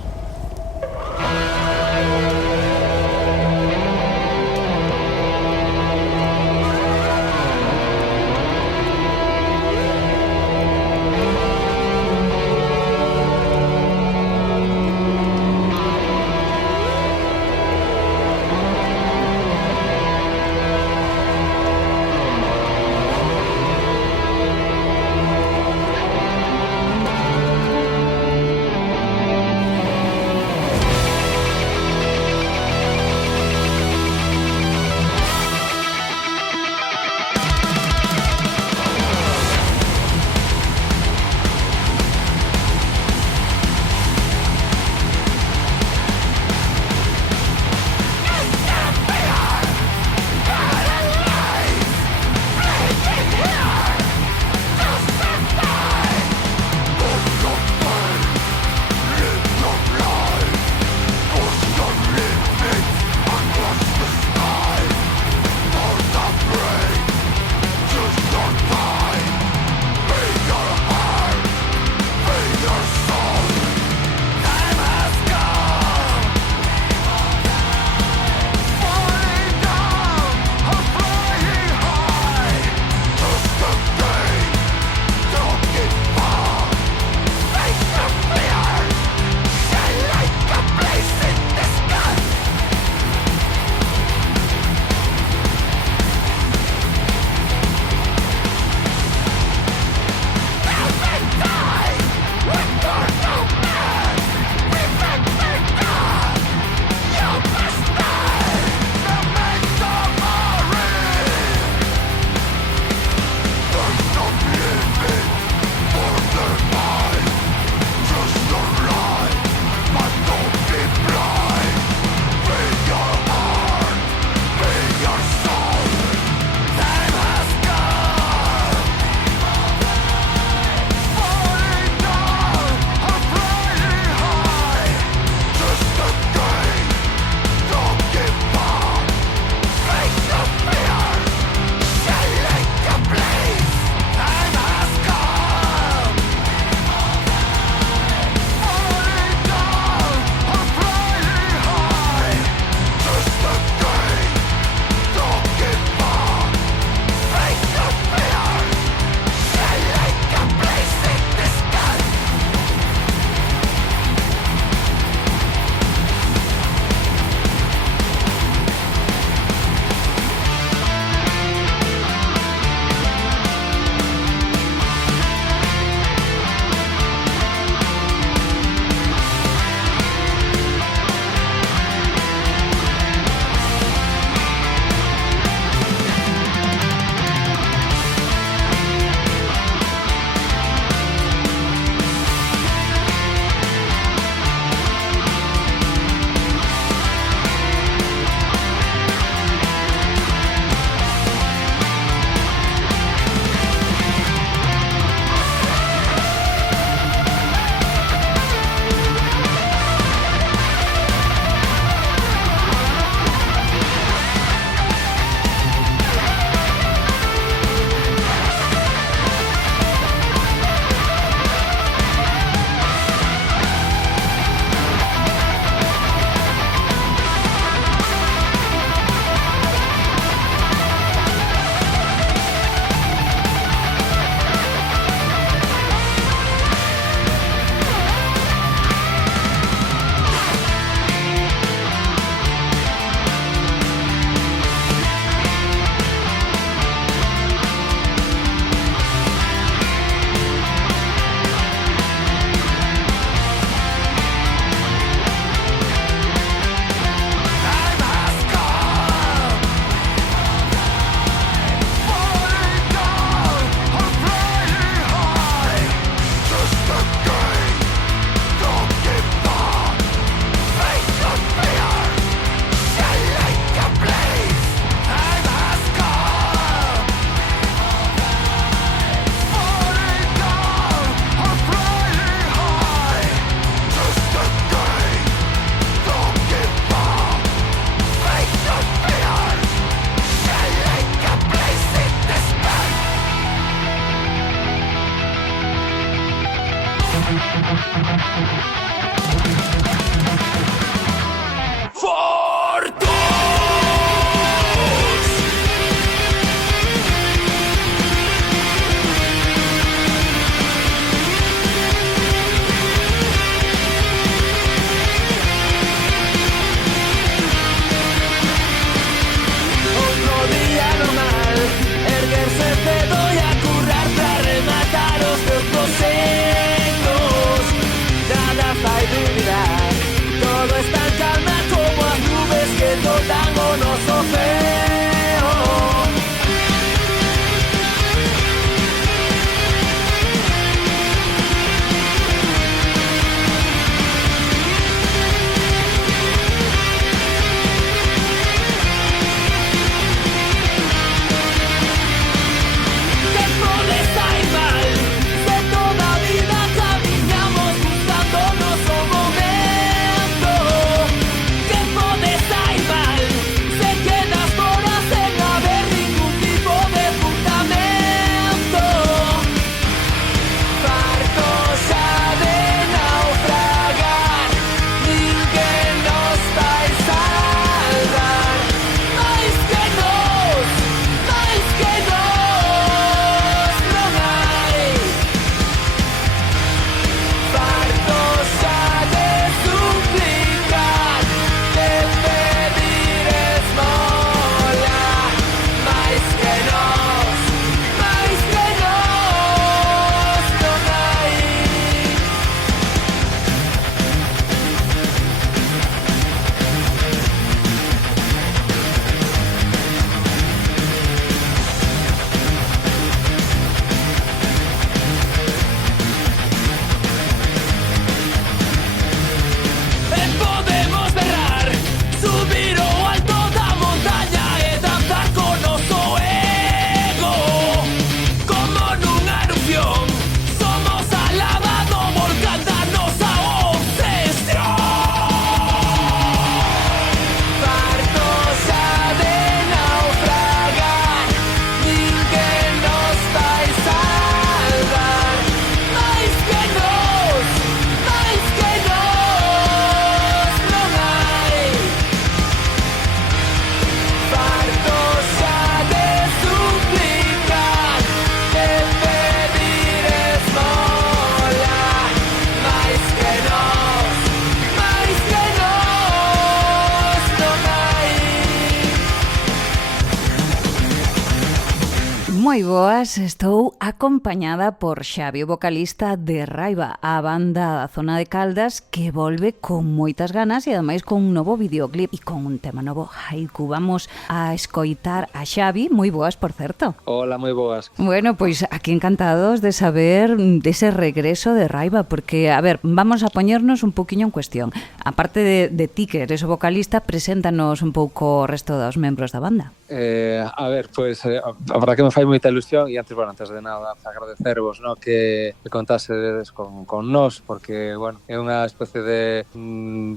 Moi boas, estou acompañada por Xavi, o vocalista de Raiva, a banda da zona de Caldas que volve con moitas ganas e ademais con un novo videoclip e con un tema novo, Haiku. Vamos a escoitar a Xavi. Moi boas, por certo. Hola, moi boas. Bueno, pois aquí encantados de saber dese regreso de Raiva, porque, a ver, vamos a poñernos un poquinho en cuestión. A parte de ti, que eres o vocalista, preséntanos un pouco o resto dos membros da banda. A ver, pois, a verdad que me fai moita ilusión e antes de nada agradecervos, no, que contasedes con nós, porque, bueno, é unha especie de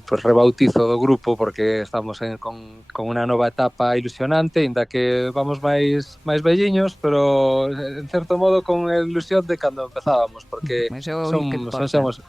pues, rebautizo do grupo, porque estamos con unha nova etapa ilusionante, inda que vamos máis velliños, pero en certo modo con ilusión de cando empezábamos, porque somos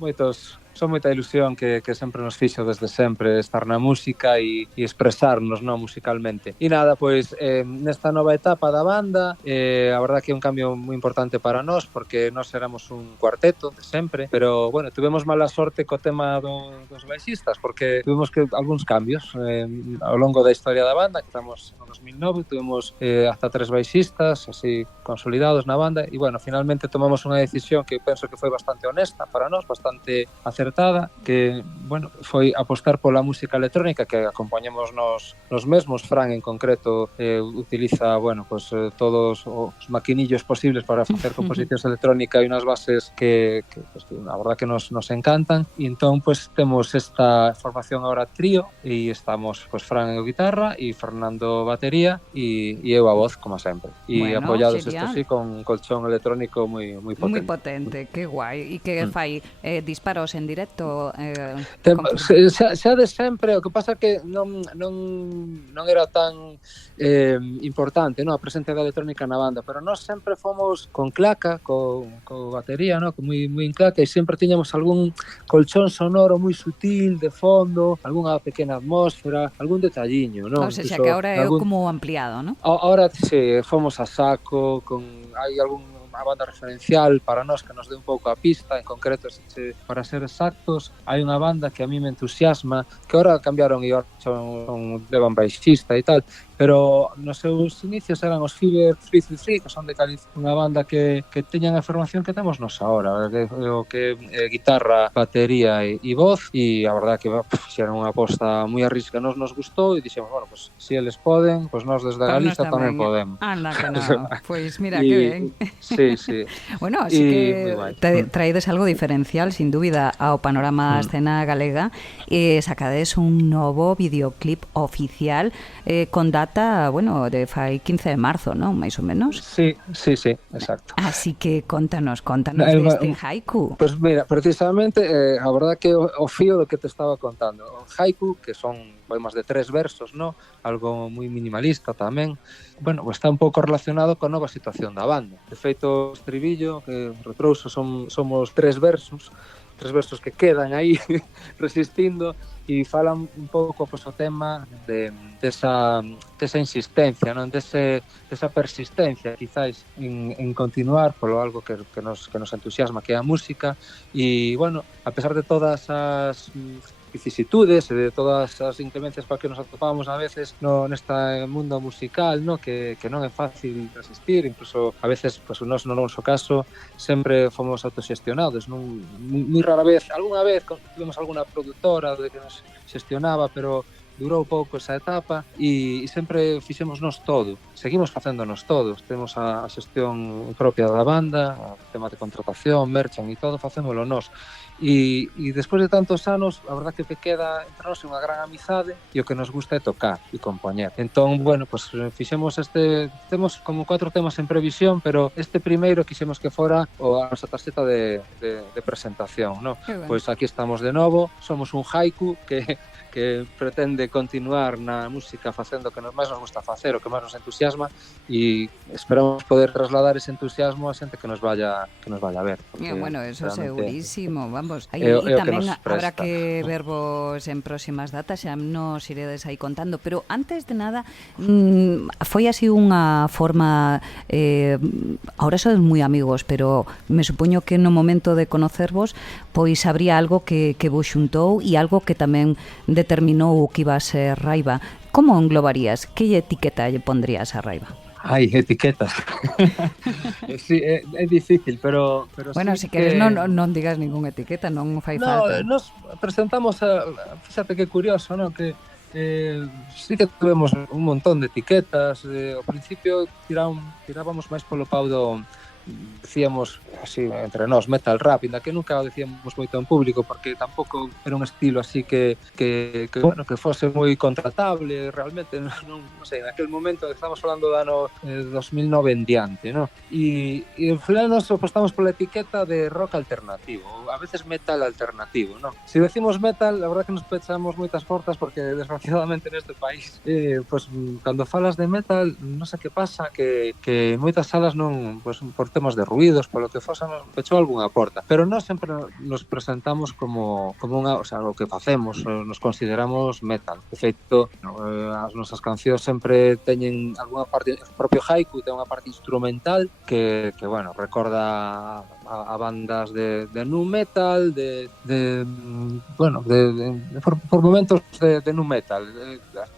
moitos. Son moita ilusión que sempre nos fixo desde sempre estar na música e expresarnos, non, musicalmente. E nada, pois, nesta nova etapa da banda, a verdad que é un cambio moi importante para nós, porque nós éramos un cuarteto de sempre, pero, bueno, tuvemos mala sorte co tema dos baixistas, porque tuvemos algúns cambios ao longo da historia da banda, que estamos no 2009, tuvemos hasta 3 baixistas, así, consolidados na banda, e, bueno, finalmente tomamos unha decisión que penso que foi bastante honesta para nós, bastante acertada, que, bueno, foi apostar pola música electrónica, que acompañamos nos mesmos. Fran, en concreto, utiliza, bueno, pues, todos os maquinillos posibles para facer composicións electrónicas e unhas bases que a verdad que nos encantan. E entón, pues, temos esta formación agora trío, e estamos, pues, Fran en guitarra e Fernando batería e eu a voz, como sempre. E bueno, apoyados isto sí con colchón electrónico moi potente. Moi potente, que guai. E que fai disparos en directo? Xa de sempre, o que pasa que non era tan importante, non, a presencia da electrónica na banda, pero nós sempre fomos con claca, co batería, non, moi en claca, e sempre tiñamos algún colchón sonoro moi sutil de fondo, algunha pequena atmósfera, algún detalliño, non? O sea, que agora é como ampliado, non? Ahora sí, fomos a saco, hai algún a banda referencial para nós que nos dé un pouco a pista, en concreto, para ser exactos, hai unha banda que a mí me entusiasma, que ahora cambiaron e ahora levan baixista e tal, pero nos seus inicios eran os Fever 333, que son de Galicia, unha banda que teñan a formación que temos nos ahora, que guitarra, batería e voz, e a verdade que era unha aposta moi arrisca, nos gustou e dixemos, bueno, pues si eles poden, pues nós desde Galicia tamén podemos. Anda, que non. Pois mira, que ben. Sí. Bueno, así que traídes algo diferencial, sin dúbida, ao panorama da escena galega, e sacades un novo videoclip oficial con data, bueno, de fai 15 de marzo, non? Mais ou menos. Sí, exacto. Así que contanos deste haiku. Pues mira, precisamente, a verdad que o fío do que te estaba contando. O haiku, que son poemas de 3 versos, ¿no? Algo moi minimalista tamén. Bueno, pues está un pouco relacionado coa nova situación da banda. De feito, o estribillo que retrouso somos 3 versos que quedan aí resistindo e falan un pouco o tema desa insistencia, non, desa persistencia, quizáis, en continuar polo algo que nos entusiasma, que é a música. E, bueno, a pesar de todas as vicisitudes e de todas as inclemencias para que nos atopamos a veces nesta mundo musical, no, que non é fácil resistir, incluso a veces, pues, no noso caso, sempre fomos autoxestionados, non, moi rara vez, algunha vez tivemos alguna produtora de que nos xestionaba, pero durou pouco esa etapa e sempre fixemos nos todo, seguimos facéndonos todos, temos a xestión propia da banda, o tema de contratación, merchan e todo, facémolo nos. E despois de tantos anos, a verdad que queda entre nós unha gran amizade e o que nos gusta é tocar e compoñer. Entón, bueno, pues fixemos temos como 4 temas en previsión, pero este primeiro quixemos que fora a nosa tarxeta de presentación, ¿no? Bueno. Pois aquí estamos de novo, somos un haiku que pretende continuar na música facendo o que máis nos gusta facer, o que máis nos entusiasma, e esperamos poder trasladar ese entusiasmo a xente que nos vaya a ver. Bueno, eso segurísimo, vamos. E tamén habrá que vervos en próximas datas, xa nos iredes aí contando, pero antes de nada, foi así unha forma, ahora sodes moi amigos, pero me supoño que no momento de conocervos, pois habría algo que vos xuntou e algo que tamén determinou o que iba a ser Raiva. Como englobarías? Que etiqueta lle pondrías a Raiva? Ai, etiquetas. Sí, é difícil, pero bueno, sí, se queres non digas ninguna etiqueta, non fai falta. Nos presentamos fíjate que curioso, ¿no? Que sí que tuvemos un montón de etiquetas. Ao principio tirábamos máis polo pau decíamos así entre nós metal rap, ainda que nunca o decíamos moito en público porque tampouco era un estilo así que bueno, que fose moi contratable realmente, non sei, naquele momento estamos falando do ano 2009 en diante, ¿no? E ao final nos apostamos pola etiqueta de rock alternativo, a veces metal alternativo, ¿no? Se decimos metal, a verdade que nos pechamos moitas portas porque desgraciadamente neste país pues cando falas de metal non sei que pasa que moitas salas non, pues por temas de ruidos, polo que fosa, nos pechou algunha porta, pero nós sempre nos presentamos como unha, o sea, o que facemos, nos consideramos metal. De feito, as nosas cancións sempre teñen algunha parte, o propio haiku ten unha parte instrumental que bueno, recorda a bandas de nu metal, bueno, por momentos de nu metal,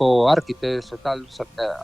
o Architects e tal,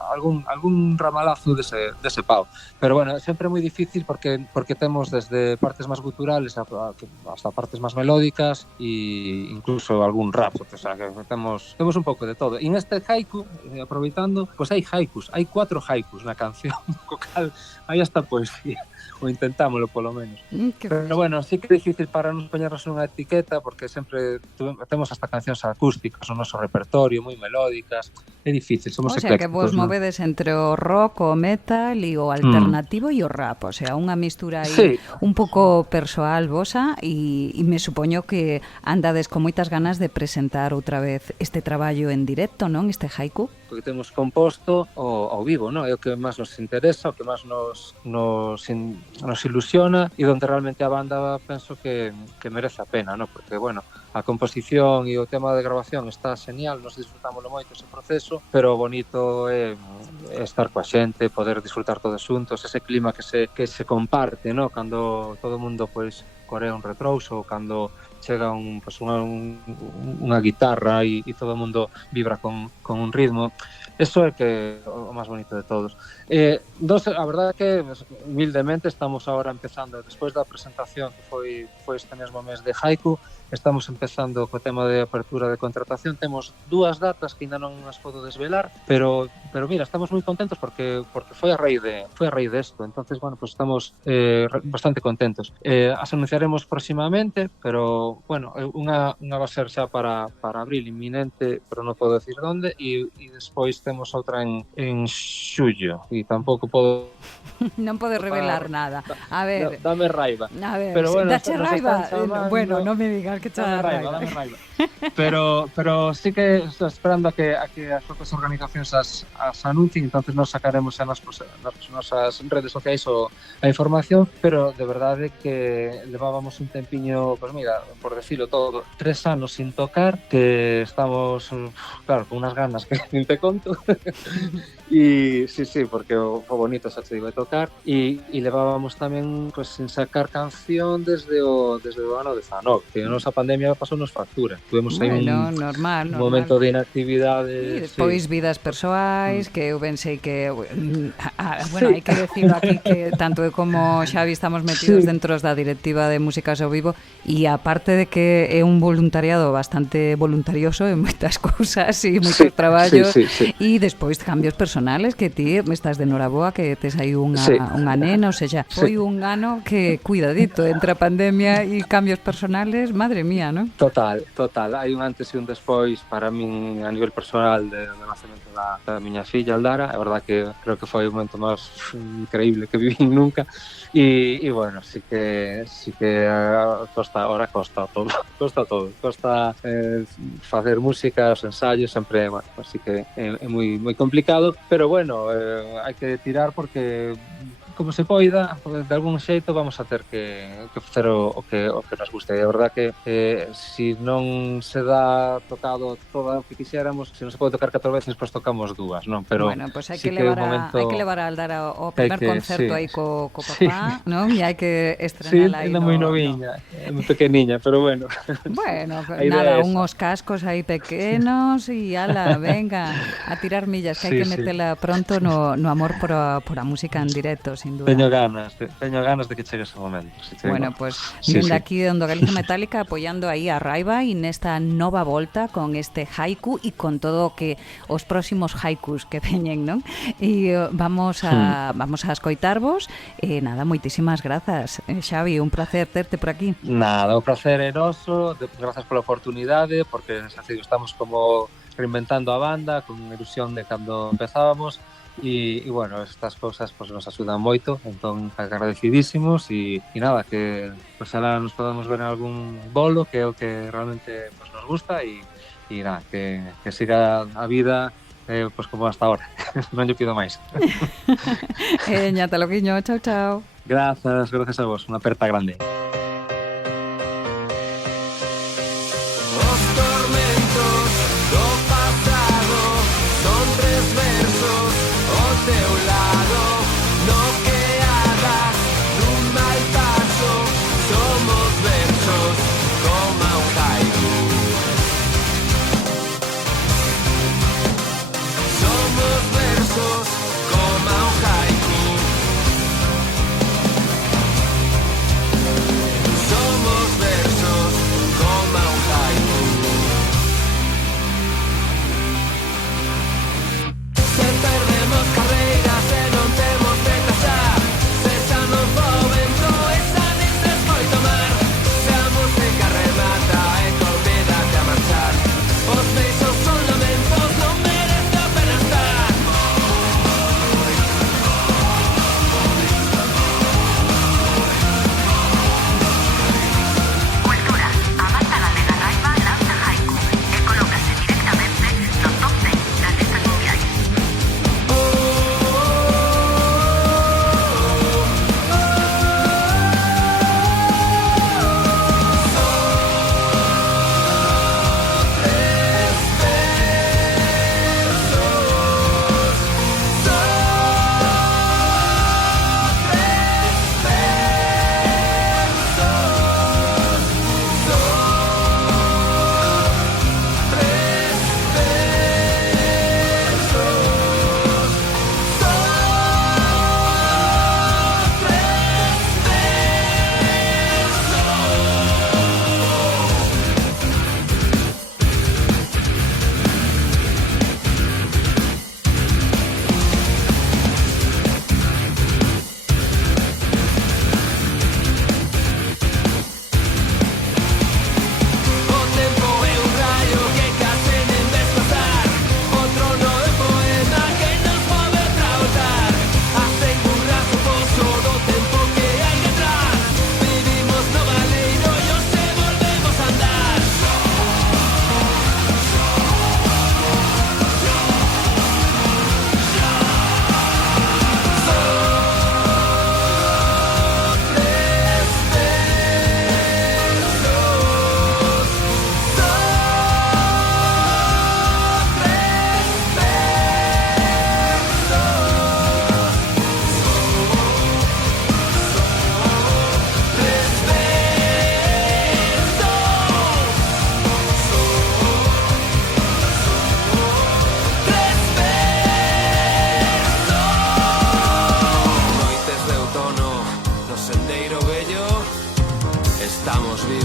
algún ramalazo dese pau. Pero bueno, sempre é moi difícil porque temos desde partes máis guturales hasta partes máis melódicas e incluso algún rap, o sea, que temos un pouco de todo. E neste haiku, aproveitando, pois hai haikus, hai 4 haikus na canción, co cal hai hasta poesía. ou intentámoslo polo menos. Que Pero bueno, sí que é difícil para nos poñernos unha etiqueta porque sempre temos hasta cancións acústicas no noso repertorio, moi melódicas, é difícil, somos o sea, que eclécticos, vos ¿no? movedes entre o rock, o metal e o alternativo e o rap, o sea, unha mistura aí Sí. un pouco persoal vosa e me supoño que andades con moitas ganas de presentar outra vez este traballo en directo, non? Este haiku. Porque temos composto ao vivo, non? É o que máis nos interesa, o que máis nos ilusiona e onde realmente a banda penso que merece a pena, non? Porque, bueno, a composición e o tema de grabación está genial, nos disfrutámoslo moito ese proceso, pero o bonito é estar coa xente, poder disfrutar todos xuntos, ese clima que se comparte, non? Cando todo o mundo, pois, corea un retrouso, cando chega unha guitarra e todo o mundo vibra con un ritmo. Eso é que o máis bonito de todos. A verdade é que, humildemente, estamos agora empezando, despois da presentación que foi este mesmo mes de Haiku, estamos empezando co tema de apertura de contratación. Temos 2 datas que ainda non as podo desvelar, pero mira, estamos moi contentos porque foi a raíz de isto. Entonces, bueno, pues estamos bastante contentos. As anunciaremos próximamente, pero bueno, unha va a ser xa para abril inminente, pero non podo decir onde, e despois temos outra en xullo, e tampouco podo Non podes revelar nada. A ver, dame raiva. A ver, pero bueno, dache raiva. Bueno, Non me digas que cha raiva. Dame raiva. Pero sí que estou esperando a que as propias organizacións as anuncien, entonces nos sacaremos nas nosas redes sociais a información, pero de verdade que levábamos un tempiño, pues mira, por decirlo todo, 3 anos sin tocar, que estamos, claro, con unas ganas que nin te conto. E sí, porque o bonito xa te digo de tocar e levábamos tamén pues, sin sacar canción desde o ano 19, que a nosa pandemia pasou nos factura. Tuvemos aí normal. Un momento de inactividade. E despois vidas persoais, que eu pensei que bueno, Sí. hai que decirlo aquí que tanto eu como Xavi estamos metidos dentro da directiva de músicas ao vivo e aparte de que é un voluntariado bastante voluntarioso en moitas cousas e moitos traballos e despois cambios personales que ti me estás de noraboa que tes aí unha nena, ou seja, foi un ano que cuidadito entre a pandemia e cambios personales, madre mía, non? Total, hai un antes e un despois para min a nivel personal do nacemento da miña filla Aldara. A verdad que creo que foi o momento máis increíble que viví nunca e bueno, sí que costa todo facer música, os ensaios sempre, bueno, así que é moi complicado, pero bueno, hai que tirar porque como se poida, de algún xeito vamos a ter que facer o que nos guste. A verdad que se non se dá tocado todo o que quixéramos, se non se pode tocar 4 veces, pois tocamos 2, non? Pero bueno, pues hai que levar a Aldara ao primer concerto aí co papá, non? E hai que estrenala aí. Sí, ainda moi noviña, moi pequeniña, pero bueno. Bueno, nada, unhos cascos aí pequenos e ala, venga, a tirar millas, que hai que metela pronto no amor por a música en directo, sin duda. Teño ganas de que chegue ese momento. Bueno, pues dende aquí dando Galiza Metálica apoiando aí a Raiva e nesta nova volta con este haiku e con todo o que os próximos haikus que veñen, non? E vamos a escoitarvos e nada, moitísimas grazas, Xavi, un placer terte por aquí. Nada, un placer é noso, grazas pola oportunidade, porque estamos como reinventando a banda con ilusión de cando empezábamos. E bueno, estas cousas pues, nos axudan moito, entón agradecidísimos e nada, que pues, ahora nos podemos ver en algún bolo, que é o que realmente pues, nos gusta e nada, que siga a vida pues, como hasta ahora. Non lle pido máis. Ñata loquiño, chao, chao. Grazas a vos, unha aperta grande.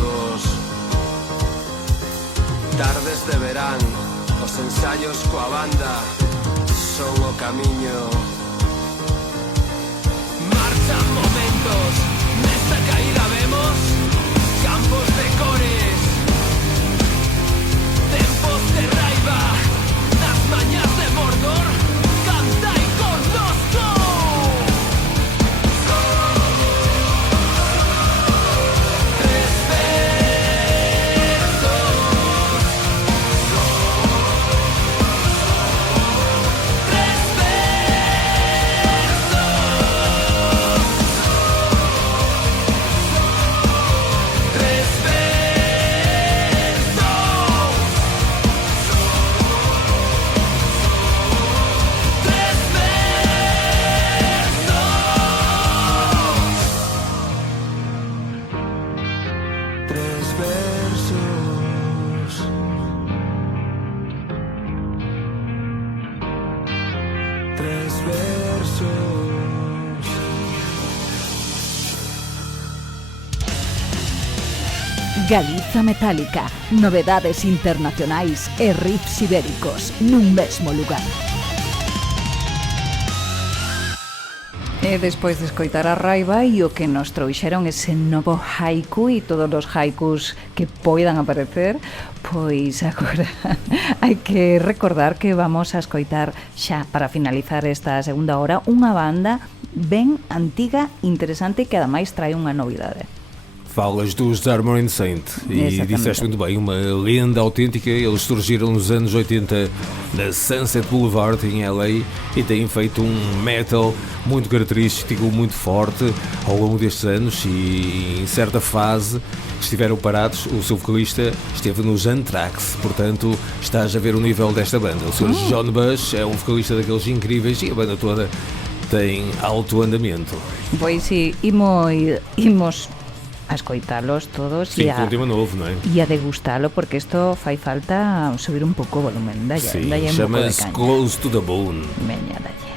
momentos. Tardes de verán, os ensaios coa banda son o camiño. Marchan momentos, nesta caída vemos campos de cores, tempos de raiva, nas mañas de Mordor, cantai connosco. Tres versos, tres versos, tres Galiza Metálica, novedades internacionais e riffs ibéricos nun mesmo lugar. E despois de escoitar a Raiva e o que nos trouxeron ese novo haiku e todos os haikus que poidan aparecer, pois agora hai que recordar que vamos a escoitar xa para finalizar esta segunda hora unha banda ben antiga, interesante e que ademais trae unha novidade. Falas dos Armored Saint e disseste muito bem, uma lenda autêntica. Eles surgiram nos anos 80 na Sunset Boulevard em LA e têm feito um metal muito característico, muito forte ao longo destes anos, e em certa fase estiveram parados. O seu vocalista esteve nos Anthrax, portanto estás a ver o nível desta banda. O Sr. John Bush é um vocalista daqueles incríveis e a banda toda tem alto andamento. Pois sí, imos a escoitalos todos. Sim, o tema novo, não é? E a degustalo, porque isto fai falta subir un pouco o volumen. Sim, chama-se Close to the Bone. Veña, dalle.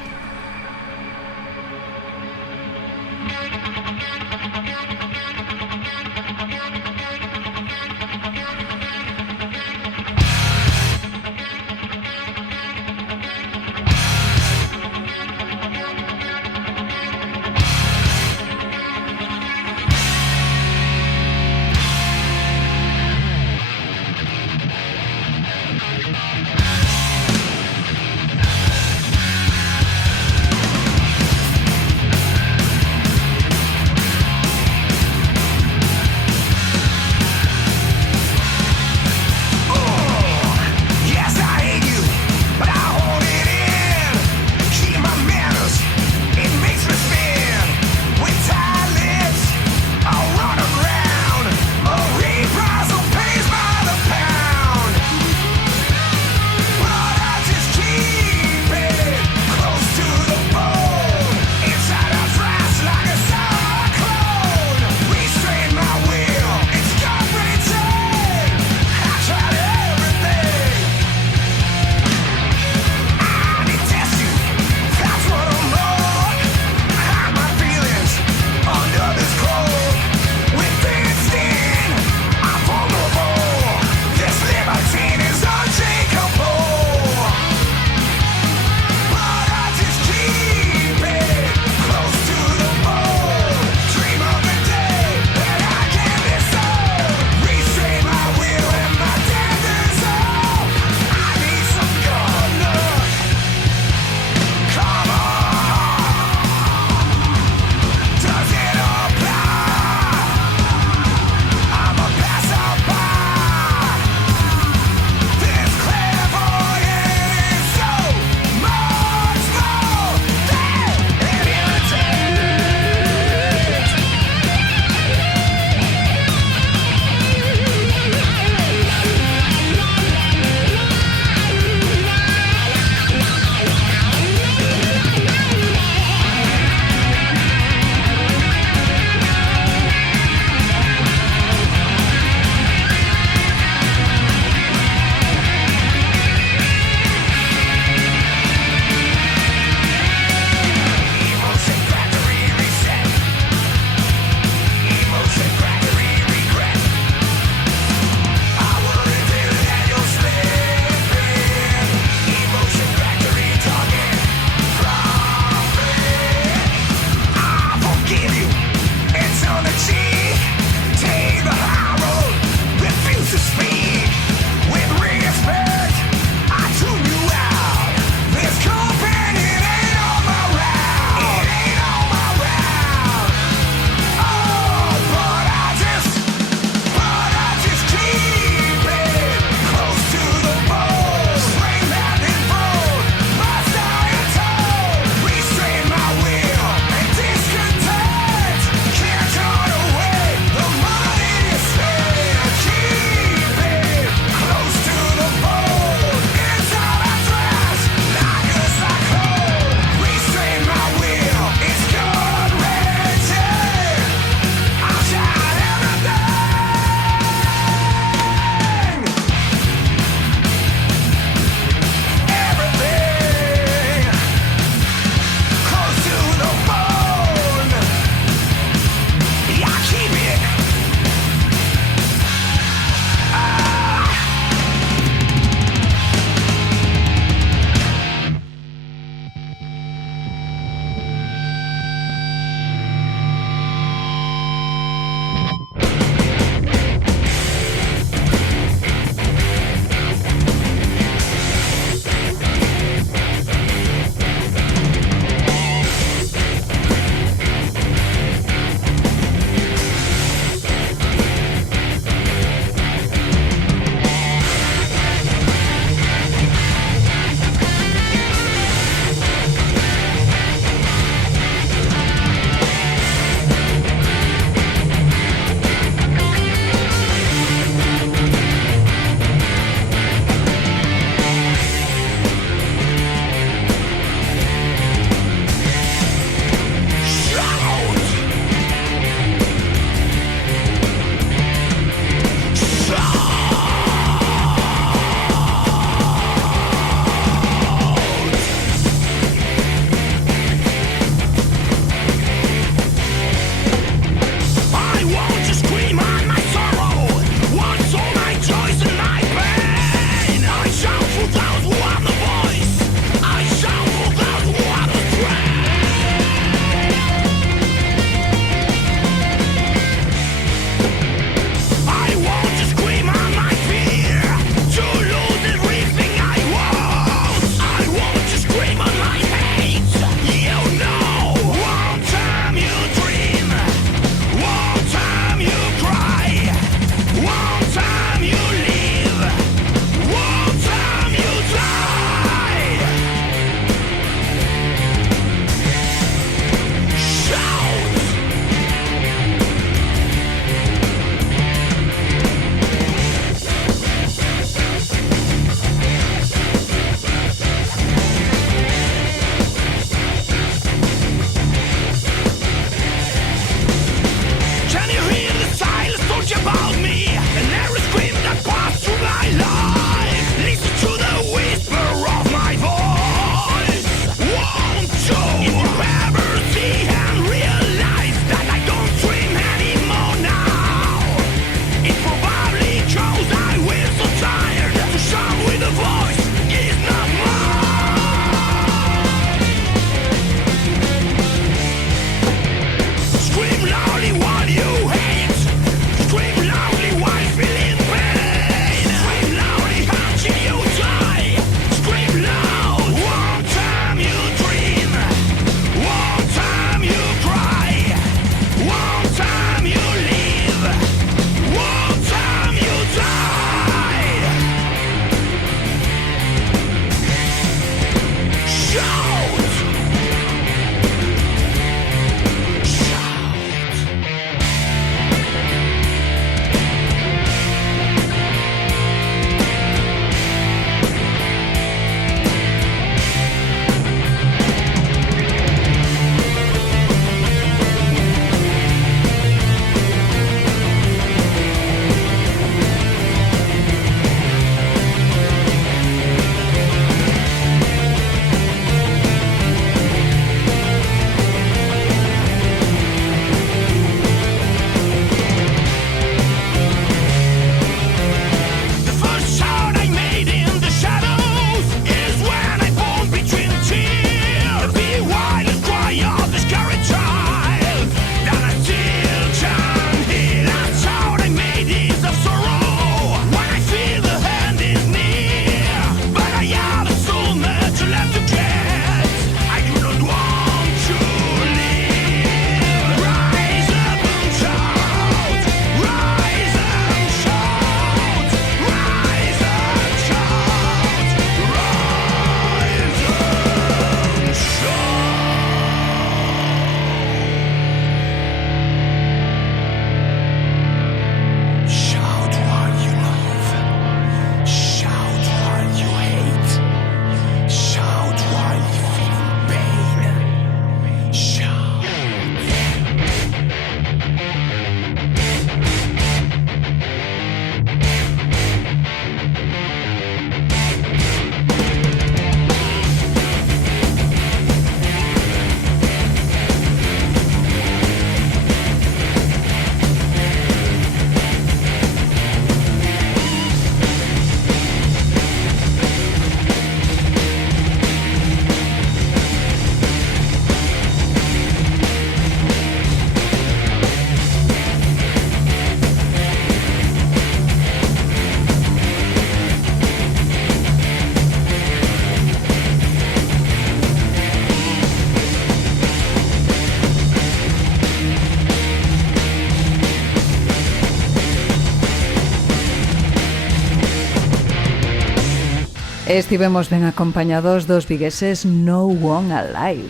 Estivemos ben acompañados dos vigueses No One Alive.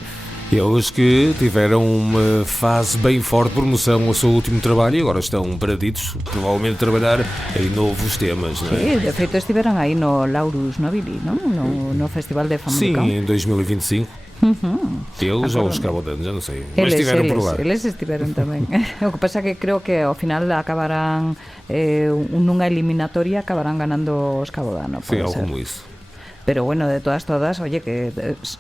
Eles que tiveram uma fase bem forte de promoção ao seu último trabalho e agora estão paraditos, provavelmente a trabalhar em novos temas, não é? Sí, de feito estiveron aí no Laurus Nobili, non? No Festival de Sim, Famalicão. em 2025. Eles ou os Cabodanos, já não sei. Mas estiveram por lá. Eles estiveron tamén. O que pasa que creo que ao final acabarán nunha eliminatoria acabarán ganando os Cabodanos. Sim, algo como isso. Pero bueno, de todas, oye, que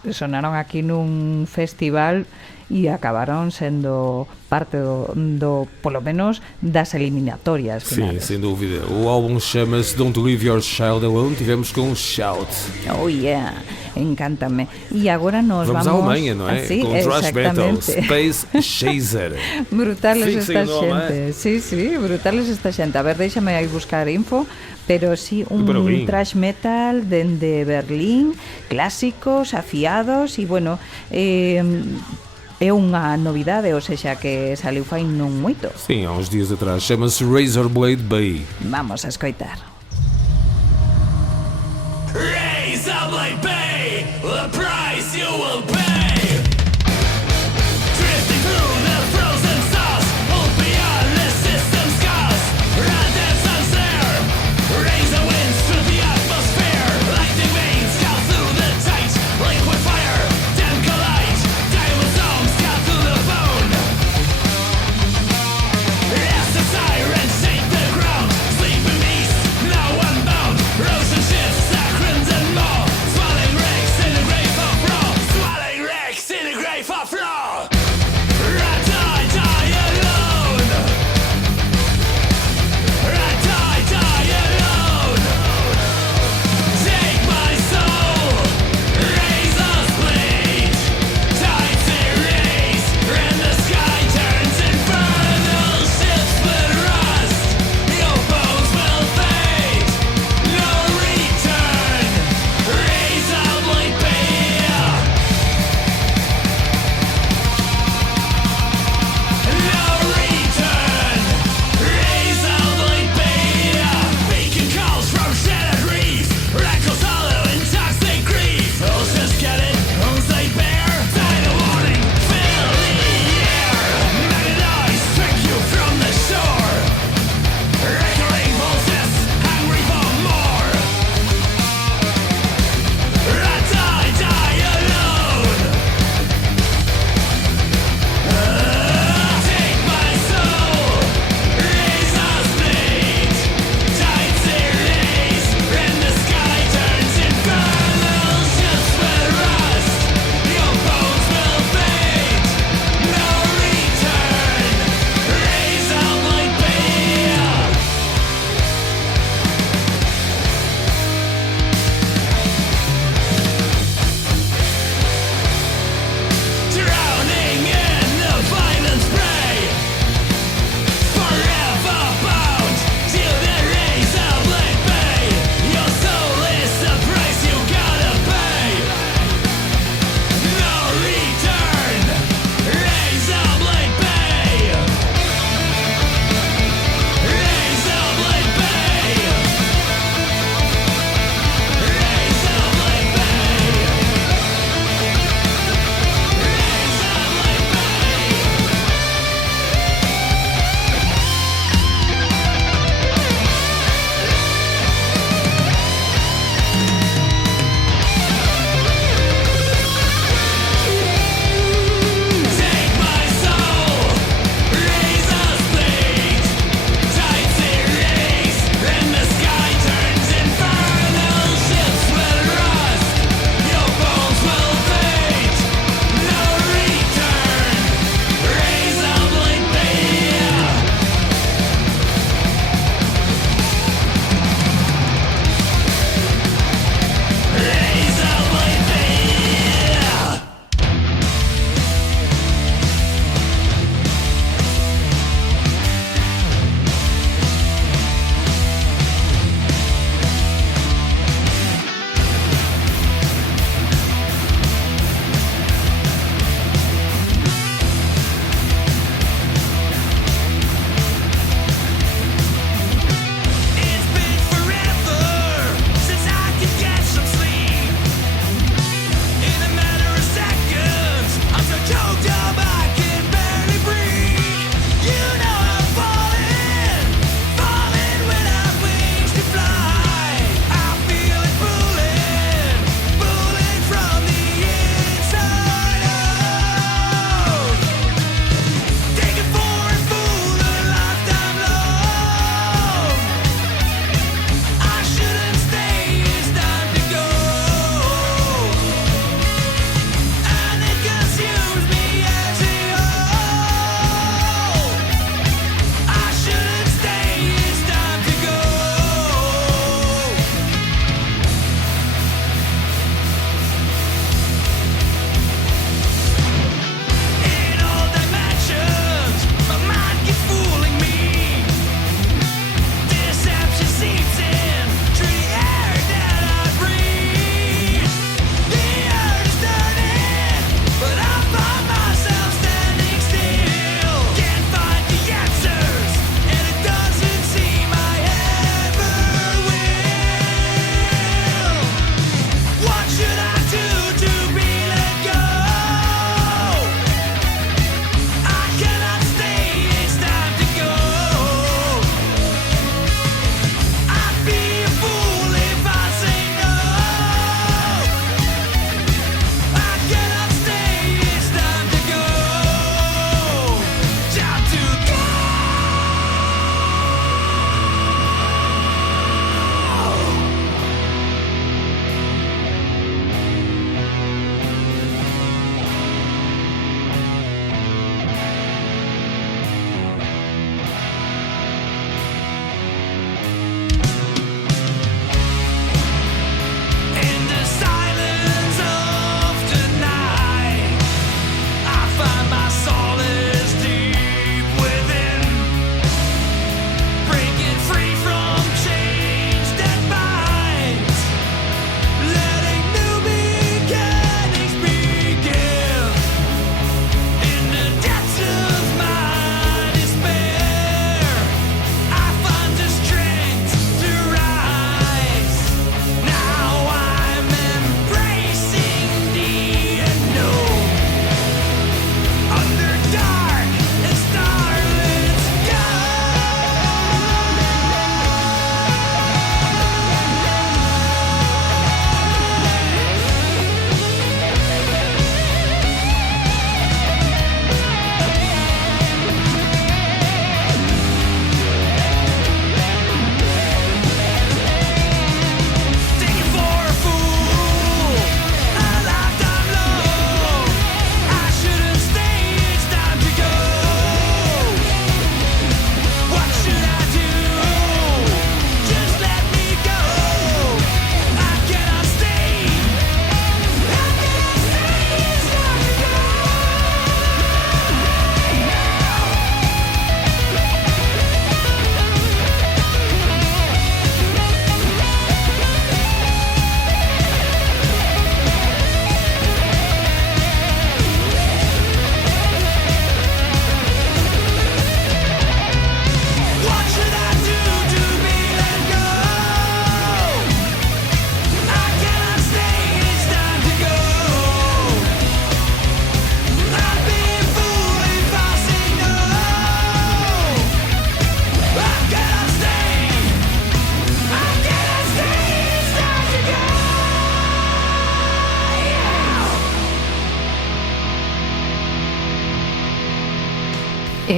sonaron aquí nun festival e acabaron sendo parte do polo menos das eliminatorias finales. Sim, sem dúvida. O álbum chama-se Don't Leave Your Child Alone. Tivemos com Shout. Oh yeah, encántame. E agora nos vamos... à Alemanha, não é? Sí, com Thrash Metal, exactamente. Space Chaser. Brutales Fixen esta o nome, xente. Sí, brutales esta xente. A ver, déxame aí buscar info, pero sí, un thrash metal dende Berlín, clásicos, afiados e bueno, é unha novidade, ou seja, que saliu fai non moito. Sim, há uns dias atrás. Chama-se Razorblade Bay. Vamos a escoitar. Razorblade Bay, the price you will pay. Drifting through the frozen stars, hold beyond the system scars. Random suns there, razor winds through the atmosphere. Lightning veins scout through the tight, liquid fire, then collide. Diamond storms cut through the bone. As the sirens shake the ground, sleeping beast, now unbound. Ocean ships, the crimson maw, swallowing wrecks in the grave of raw. Swallowing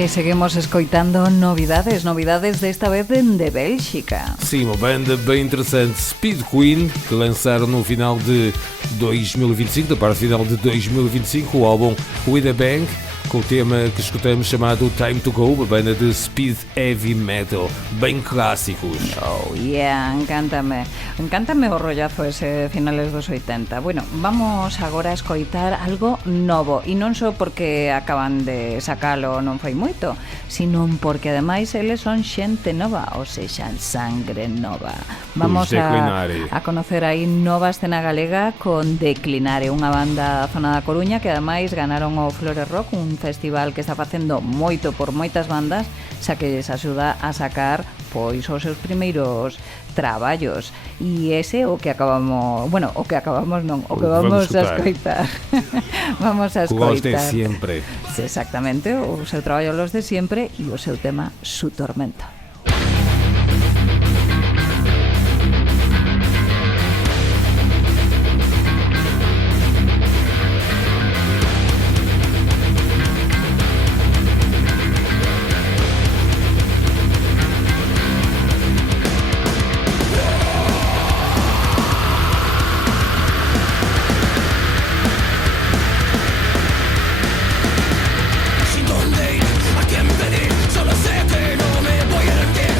seguimos escoitando novidades desta vez de Bélxica. Sim, uma banda bem interessante, Speed Queen, que lançaram no final de 2025, da parte final de 2025, o álbum With a Bang, com o tema que escutamos chamado Time to Go, uma banda de speed heavy metal, bem clássicos. Oh yeah, encántame o rollazo ese finales dos 80. Bueno, vamos agora a escoitar algo novo, e non só porque acaban de sacalo non foi moito, sino porque ademais eles son xente nova, ou sexa, sangre nova. Vamos a conocer aí nova escena galega con Declinare, unha banda da zona da Coruña que ademais ganaron o Flores Rock, un festival que está facendo moito por moitas bandas, xa que lles axuda a sacar pois os seus primeiros traballos. E ese o que acabamos non, o que vamos a escoitar. Vamos a escoitar. Los de siempre. Exactamente, o seu traballo Los de siempre e o seu tema Su tormento. Solo sé que no me voy a rendir.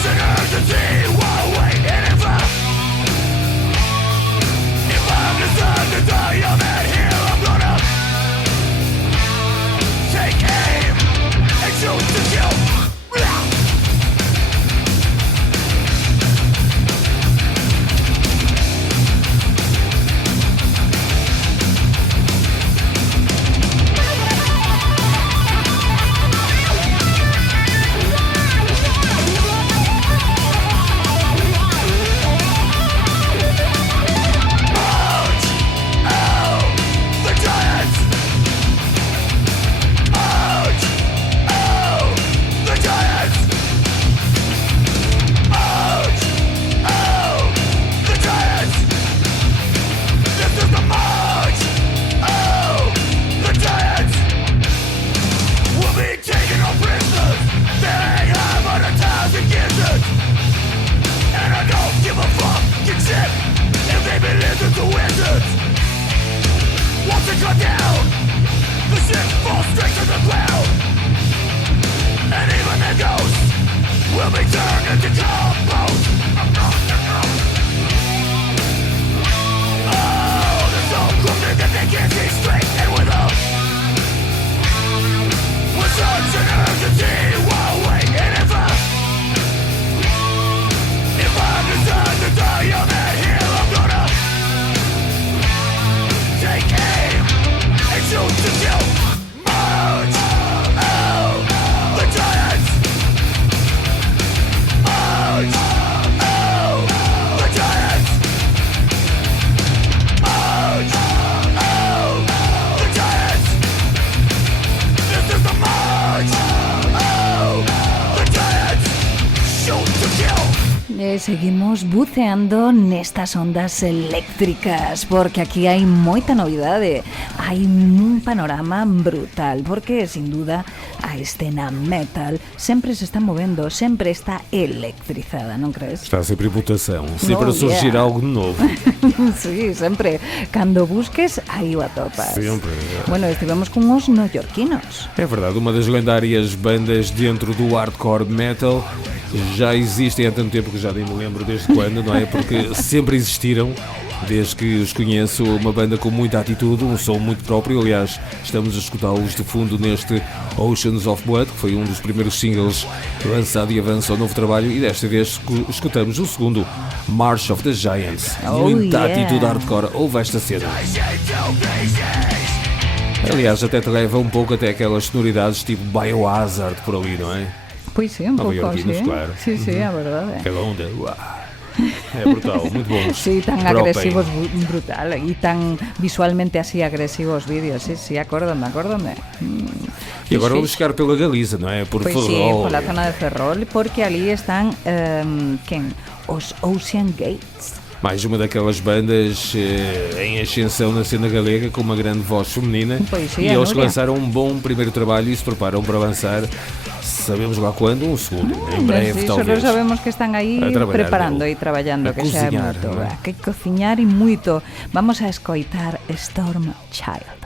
Sinner explosions. Once it got down, the ship falls straight to the ground. And even the ghosts will be turned into compost. Oh, they're so crooked that they can't see straight. And with such an urgency while waiting if I decide to die on that hill, I'm gonna take aim and shoot to kill. Merge! Oh, the giants! Merge! Oh, the giants! Merge! Oh, the giants! This is the merge! Oh, the giants! Shoot to kill! Seguimos buceando nestas ondas eléctricas porque aquí hai moita novidade, hai un panorama brutal porque sin duda a escena metal sempre se está movendo, sempre está electrizada, non crees? Está sempre em mutação, sempre a surgir yeah. algo de novo. Sí, sempre, cando busques aí o atopas. Sempre. Bueno, estivemos con os neoyorquinos. É verdade, uma das lendárias bandas dentro do hardcore metal já existem há tanto tempo que já nem me lembro desde quando, não é? Porque sempre existiram, desde que os conheço, uma banda com muita atitude, um som muito próprio. Aliás, estamos a escutá-los de fundo neste Oceans of Blood, que foi um dos primeiros singles lançado e avança ao novo trabalho, e desta vez escutamos o segundo, March of the Giants. Muita atitude hardcore, ouve esta cena. Aliás, até te leva um pouco até aquelas sonoridades tipo Biohazard por ali, não é? Pois sim, un pouco, sí. Claro. Sí, sí, a verdade. Aquela onda, uau. É brutal, muito bons. Sí, tan Propane. agresivos, brutal, e tan visualmente así agresivos vídeos, sí, acórdame. E agora vamos chegar pela Galiza, não é? Por Pois Ferrol. sí, pola zona de Ferrol, porque ali están, quen? Os Ocean Gates. Mais uma daquelas bandas em ascensão na cena galega, com uma grande voz feminina. Pois sim, e é eles Núria. lançaram um bom primeiro trabalho e se preparam para lançar, sabemos lá quando, um segundo, em breve Sí, talvez. solo sabemos que están aí A traballar, preparando meu. e traballando, A que xa é cociñar, moito, non é? que cociñar e moito. Vamos a escoitar Storm Child.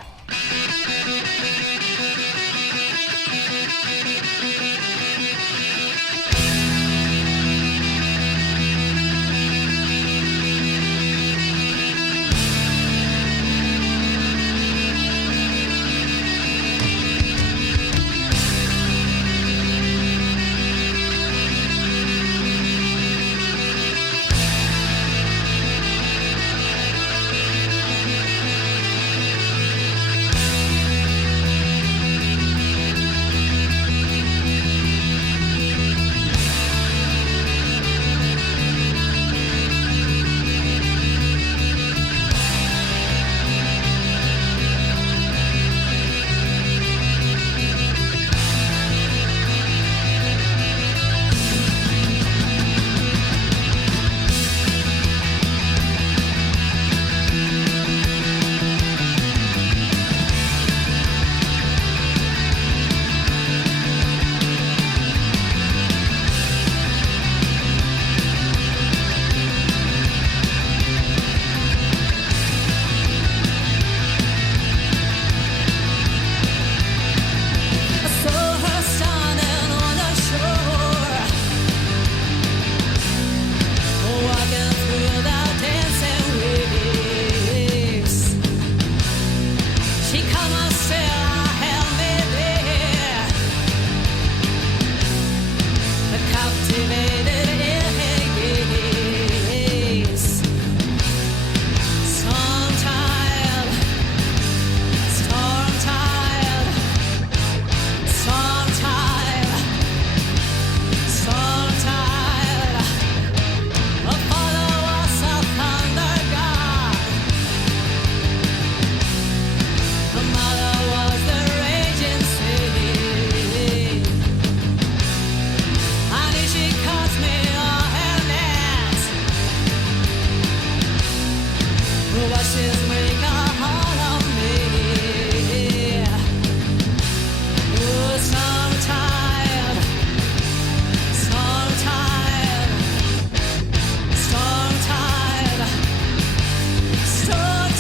Storm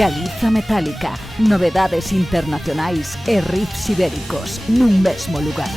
Galiza Metálica, novedades internacionais e riffs ibéricos nun mesmo lugar.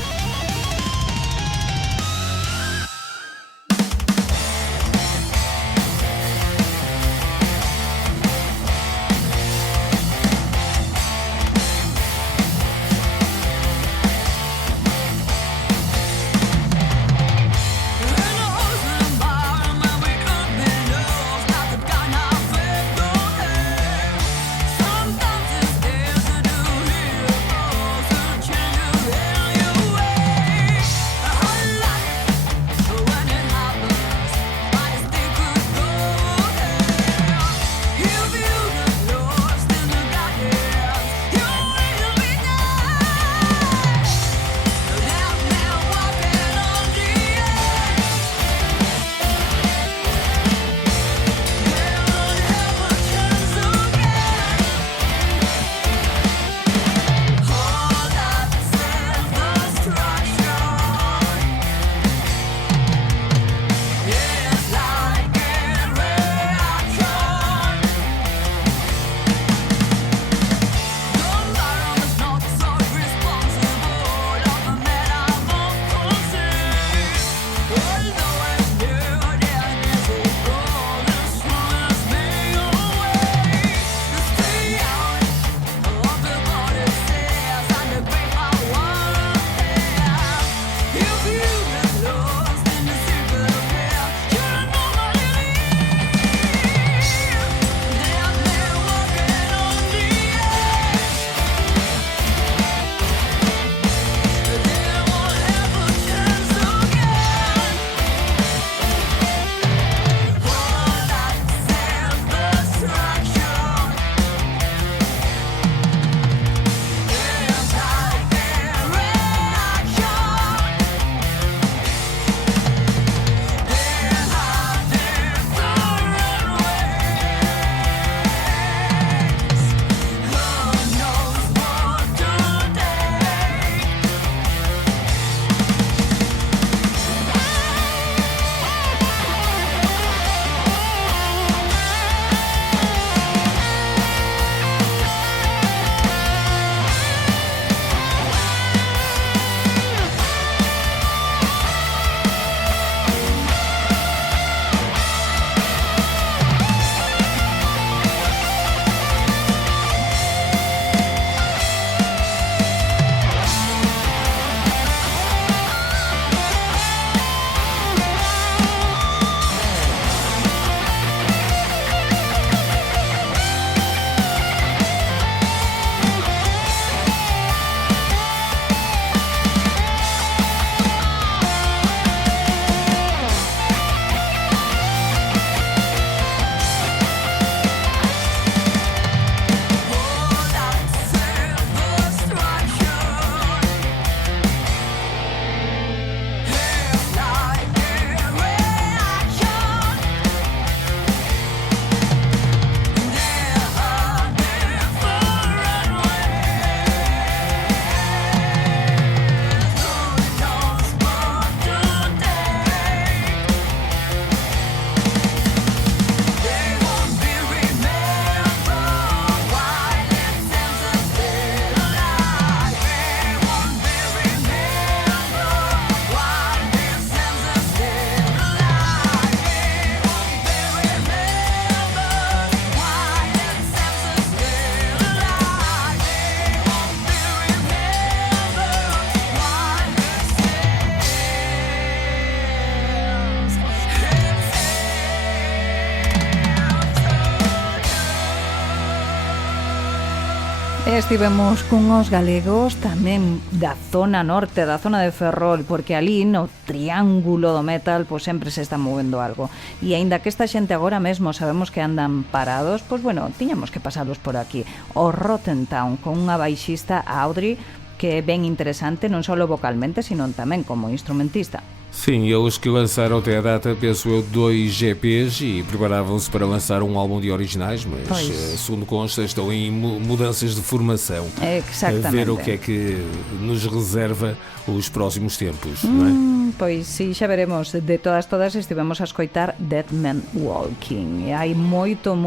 Estivemos cunhos galegos tamén da zona norte, da zona de Ferrol, porque ali no triángulo do metal pois sempre se está movendo algo. E aínda que esta xente agora mesmo sabemos que andan parados, pois bueno, tiñamos que pasalos por aquí. O Rotten Town, con unha baixista, Audrey, que é ben interesante non só vocalmente, sino tamén como instrumentista. Sim, eles que lançaram até a data, penso eu, 2 GPs e preparavam-se para lançar um álbum de originais, mas segundo consta estão em mudanças de formação. Exatamente. A ver o que é que nos reserva os próximos tempos, não é? Pois sí, xa veremos. De todas estivemos a escoitar Dead Man Walking. E hai moito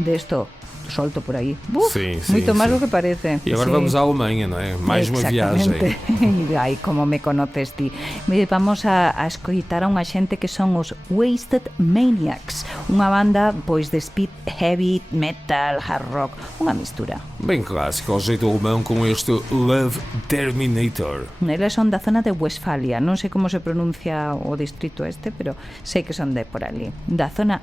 desto solto por aí. Buf, Sim, sim, moito máis sim. do que parece. E agora Sí. vamos à Alemanha, não é? Mais uma viagem. Exactamente. Ai, como me conoces ti. Vamos a escoitar a unha xente que son os Wasted Maniacs, unha banda pois de speed heavy, metal, hard rock, unha mistura. Bem clássico, ao jeito alemão, com este Love Terminator. Eles son da zona de Westfalia, non sei como se pronuncia o distrito este, pero sei que son de por ali, da zona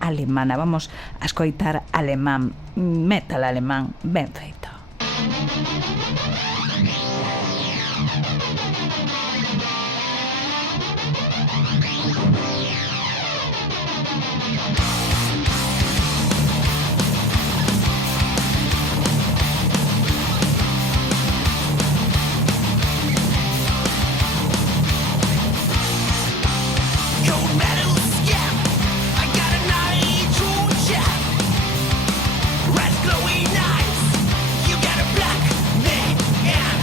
alemana. Vamos a escoitar alemán, metal alemán, ben feito. Cold metal skin. I got a nitro jet. Red glowy knives. You got a black man.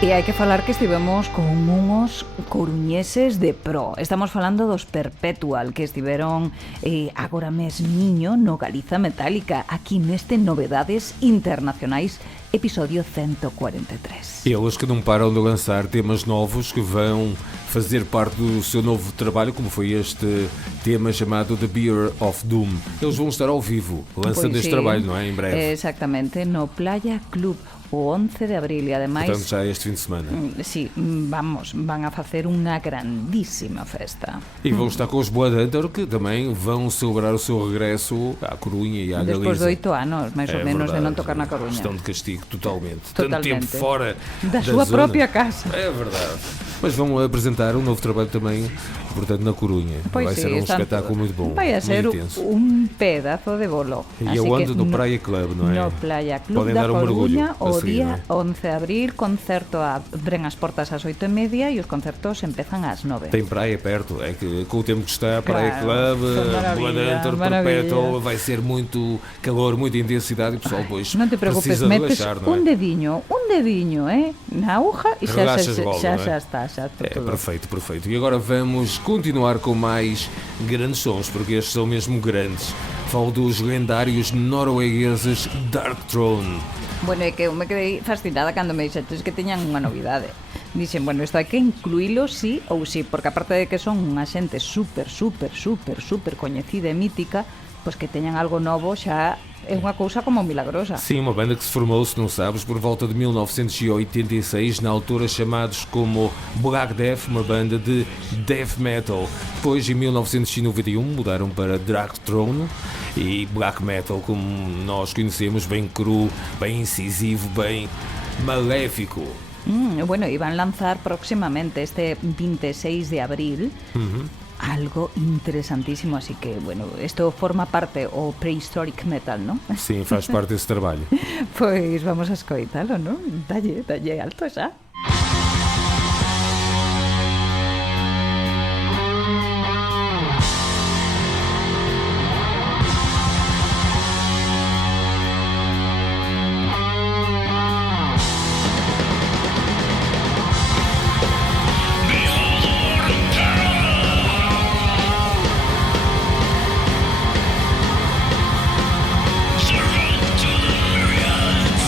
E hai que falar que estivemos con uns coruñeses de pro. Estamos falando dos Perpetual, que estiveron agora mesmiño no Galiza Metálica, aquí neste Novedades Internacionais, episodio 143. Eles que não param de lançar temas novos que vão fazer parte do seu novo trabalho, como foi este tema chamado The Beer of Doom. Eles vão estar ao vivo, lançando este trabalho, não é? Em breve. Exactamente, no Playa Club, o 11 de abril, e ademais... Portanto, já este fim de semana. Sí, vamos, van a facer unha grandísima festa. E vão estar com os Blood Hunter, que também vão celebrar o seu regresso à Corunha e à Galiza. Despois de 8 anos, mais ou menos, de non tocar na Coruña. Estão de castigo totalmente. Totalmente. Tanto tempo fora da súa zona. propia casa. É verdade. Mas vão apresentar um novo trabalho também, portanto, na Corunha. Pois vai sí, ser um espetáculo muito bom. Vai a ser muito intenso. un pedazo de bolo. E aonde? No Praia Club, não é? No Playa Club Podem da dar um mergulho Coruña, a o seguir, día não é? 11 de abril, concerto abren as portas ás 8:30 e os concertos empezan ás 9. Tem praia perto, é que com o tempo que está, Praia Claro, Club, maravilha, Blood Hunter, maravilha. Perpetual, vai ser muito calor, muita intensidade e o pessoal depois Non te preocupes, precisa metes relaxar, não é? un dediño, na aguja e xa Relaxas logo, não é? está, xa está É, tudo. perfeito, perfeito. E agora vamos continuar com mais grandes sons, porque estes são mesmo grandes. Falo dos lendários noruegueses Dark Throne. Bueno, é que eu me quedei fascinada cando me dixetes que teñan unha novidade. Dixen, bueno, isto hai que incluílo sí ou sí, porque aparte de que son unha xente super coñecida e mítica, pois que teñan algo novo xa é unha cousa como milagrosa. Sim, uma banda que se formou, se não sabes, por volta de 1986, na altura chamados como Black Death, uma banda de death metal. Depois, em 1991, mudaram para Dark Throne e black metal, como nós conhecemos, bem cru, bem incisivo, bem maléfico. Bueno, iban lanzar próximamente este 26 de abril algo interesantísimo, así que, bueno, esto forma parte o prehistoric metal, ¿no? Sim, faz parte desse trabalho. Pois vamos a escoitalo, ¿no? Dalle alto xa. Surrender to the myriads.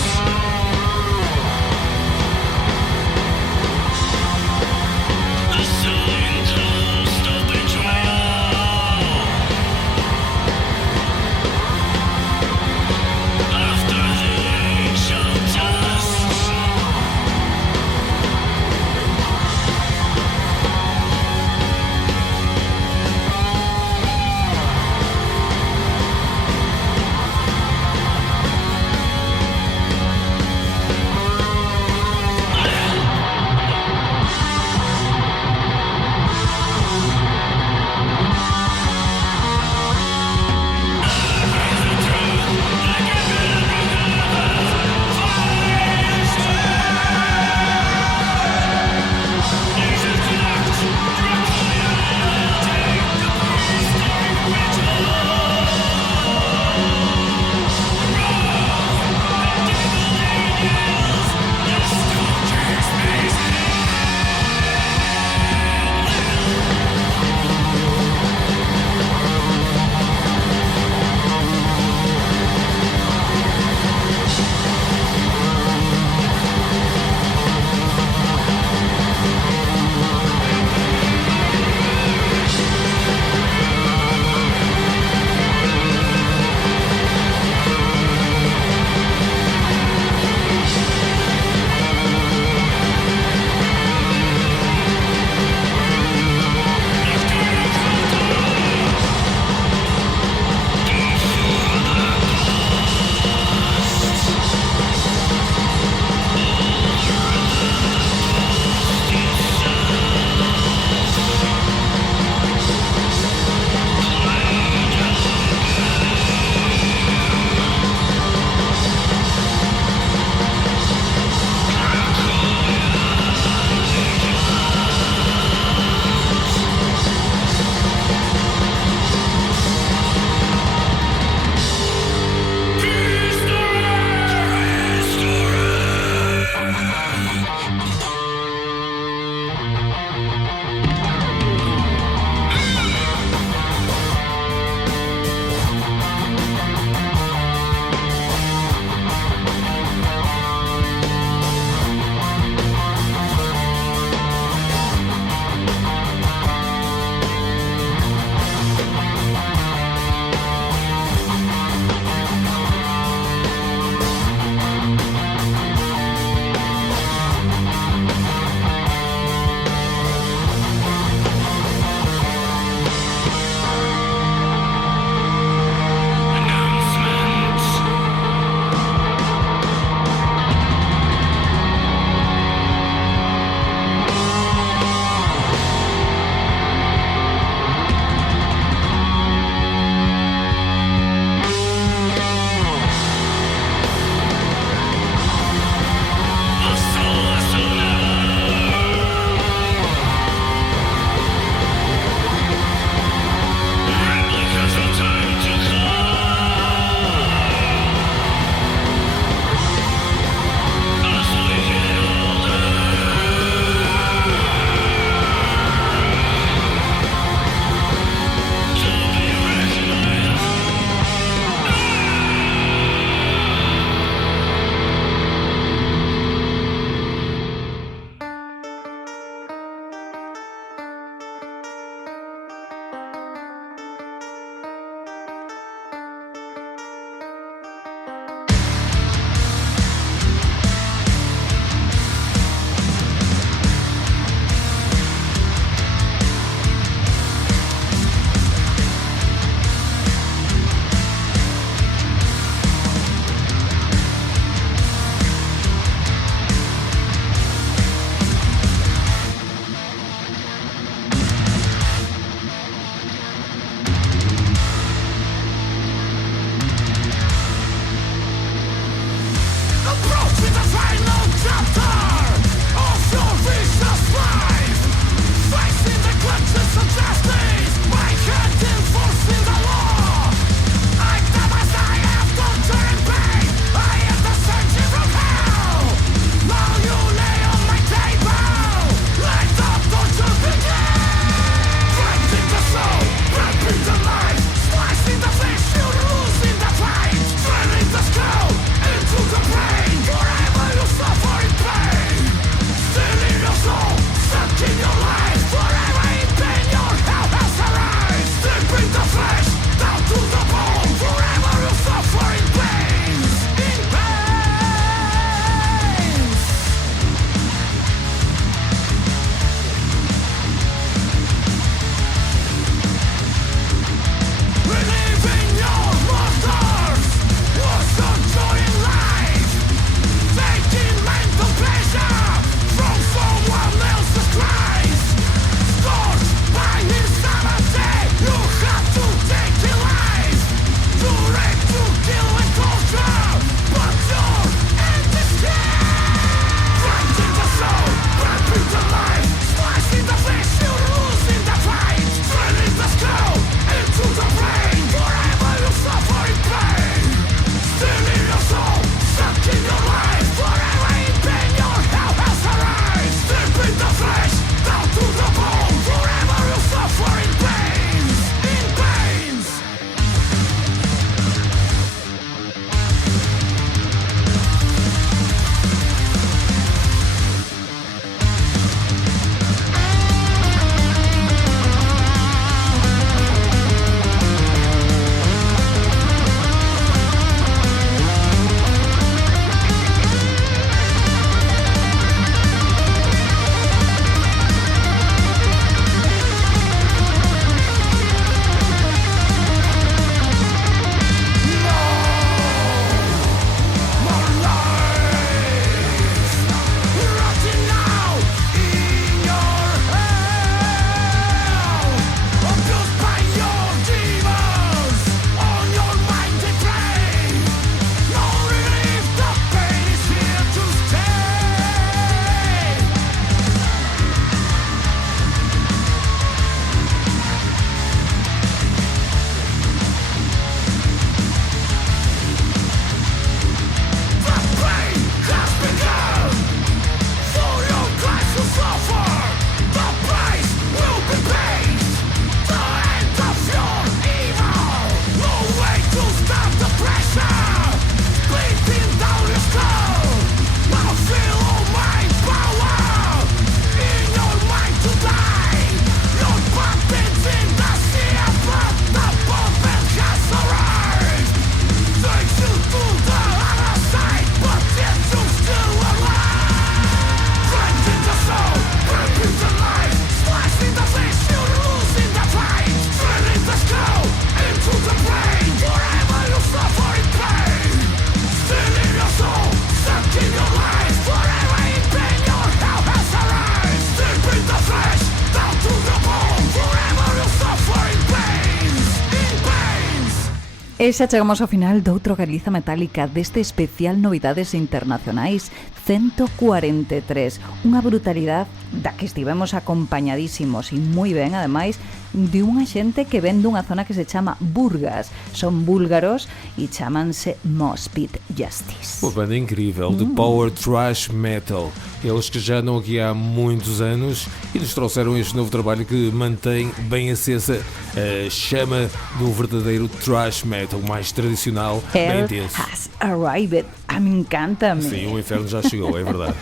E xa chegamos ao final doutro Galiza Metálica deste especial Novidades Internacionais 143. Unha brutalidade da que estivemos acompañadísimos e moi ben, ademais, de unha xente que ven dunha zona que se chama Burgas. Son búlgaros e chamanse Mospit Justice. Uma banda incrível de power thrash metal. Eles que já não aqui há muitos anos e nos trouxeram este novo trabalho que mantém bem acesa a chama do verdadeiro thrash metal, mais tradicional, bem Hell intenso. has arrived. Me encanta-me. Sim, o inferno já chegou, é verdade.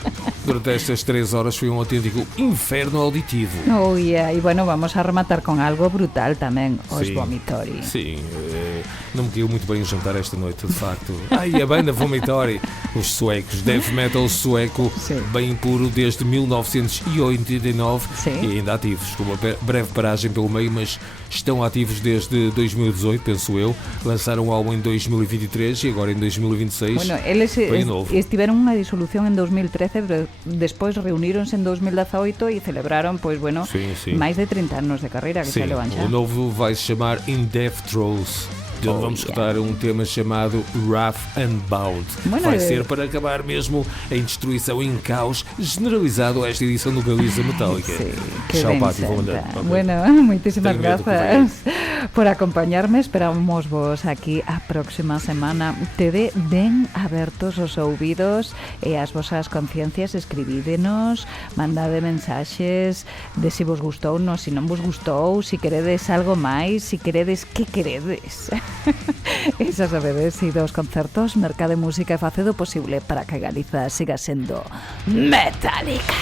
Durante estas 3 horas foi um autêntico inferno auditivo. Oh, yeah. E bueno, vamos a rematar con algo brutal tamén, os Sim. Vomitori. Sim, não me caiu muito bem o jantar esta noite, de facto. Ai, a banda Vomitori, os suecos, death metal sueco, Sim. bem puro desde 1989 Sim. e ainda ativos, com uma breve paragem pelo meio, mas estão ativos desde 2018, penso eu. Lançaram um álbum em 2023 e agora em 2026. Bueno, eles bem novo. estiveron unha disolución en 2013, pero despois reuníronse en 2018 e celebraron, pois, bueno, Sim, sim. máis de 30 anos de carreira que Sim, se levan xa. o novo vai se chamar In Death Throes. De onde vamos escutar um tema chamado Wrath Unbound. Bueno, Vai ser para acabar mesmo em destruição e em caos generalizado esta edição do Galiza Metálica. Sí, que Chao, ben Pati, vou senta. andando. Ok. Bueno, moitísimas Tenho medo que grazas por acompañarme. Esperamos vos aquí a próxima semana. Tede ben abertos os ouvidos e as vosas conciencias. Escribídenos, mandade mensaxes de si vos gustou, non, si non vos gustou, si queredes algo máis, si queredes, que queredes. E xa sabedes, si dos concertos, mercade música e facedo posible para que Galiza siga sendo metálica.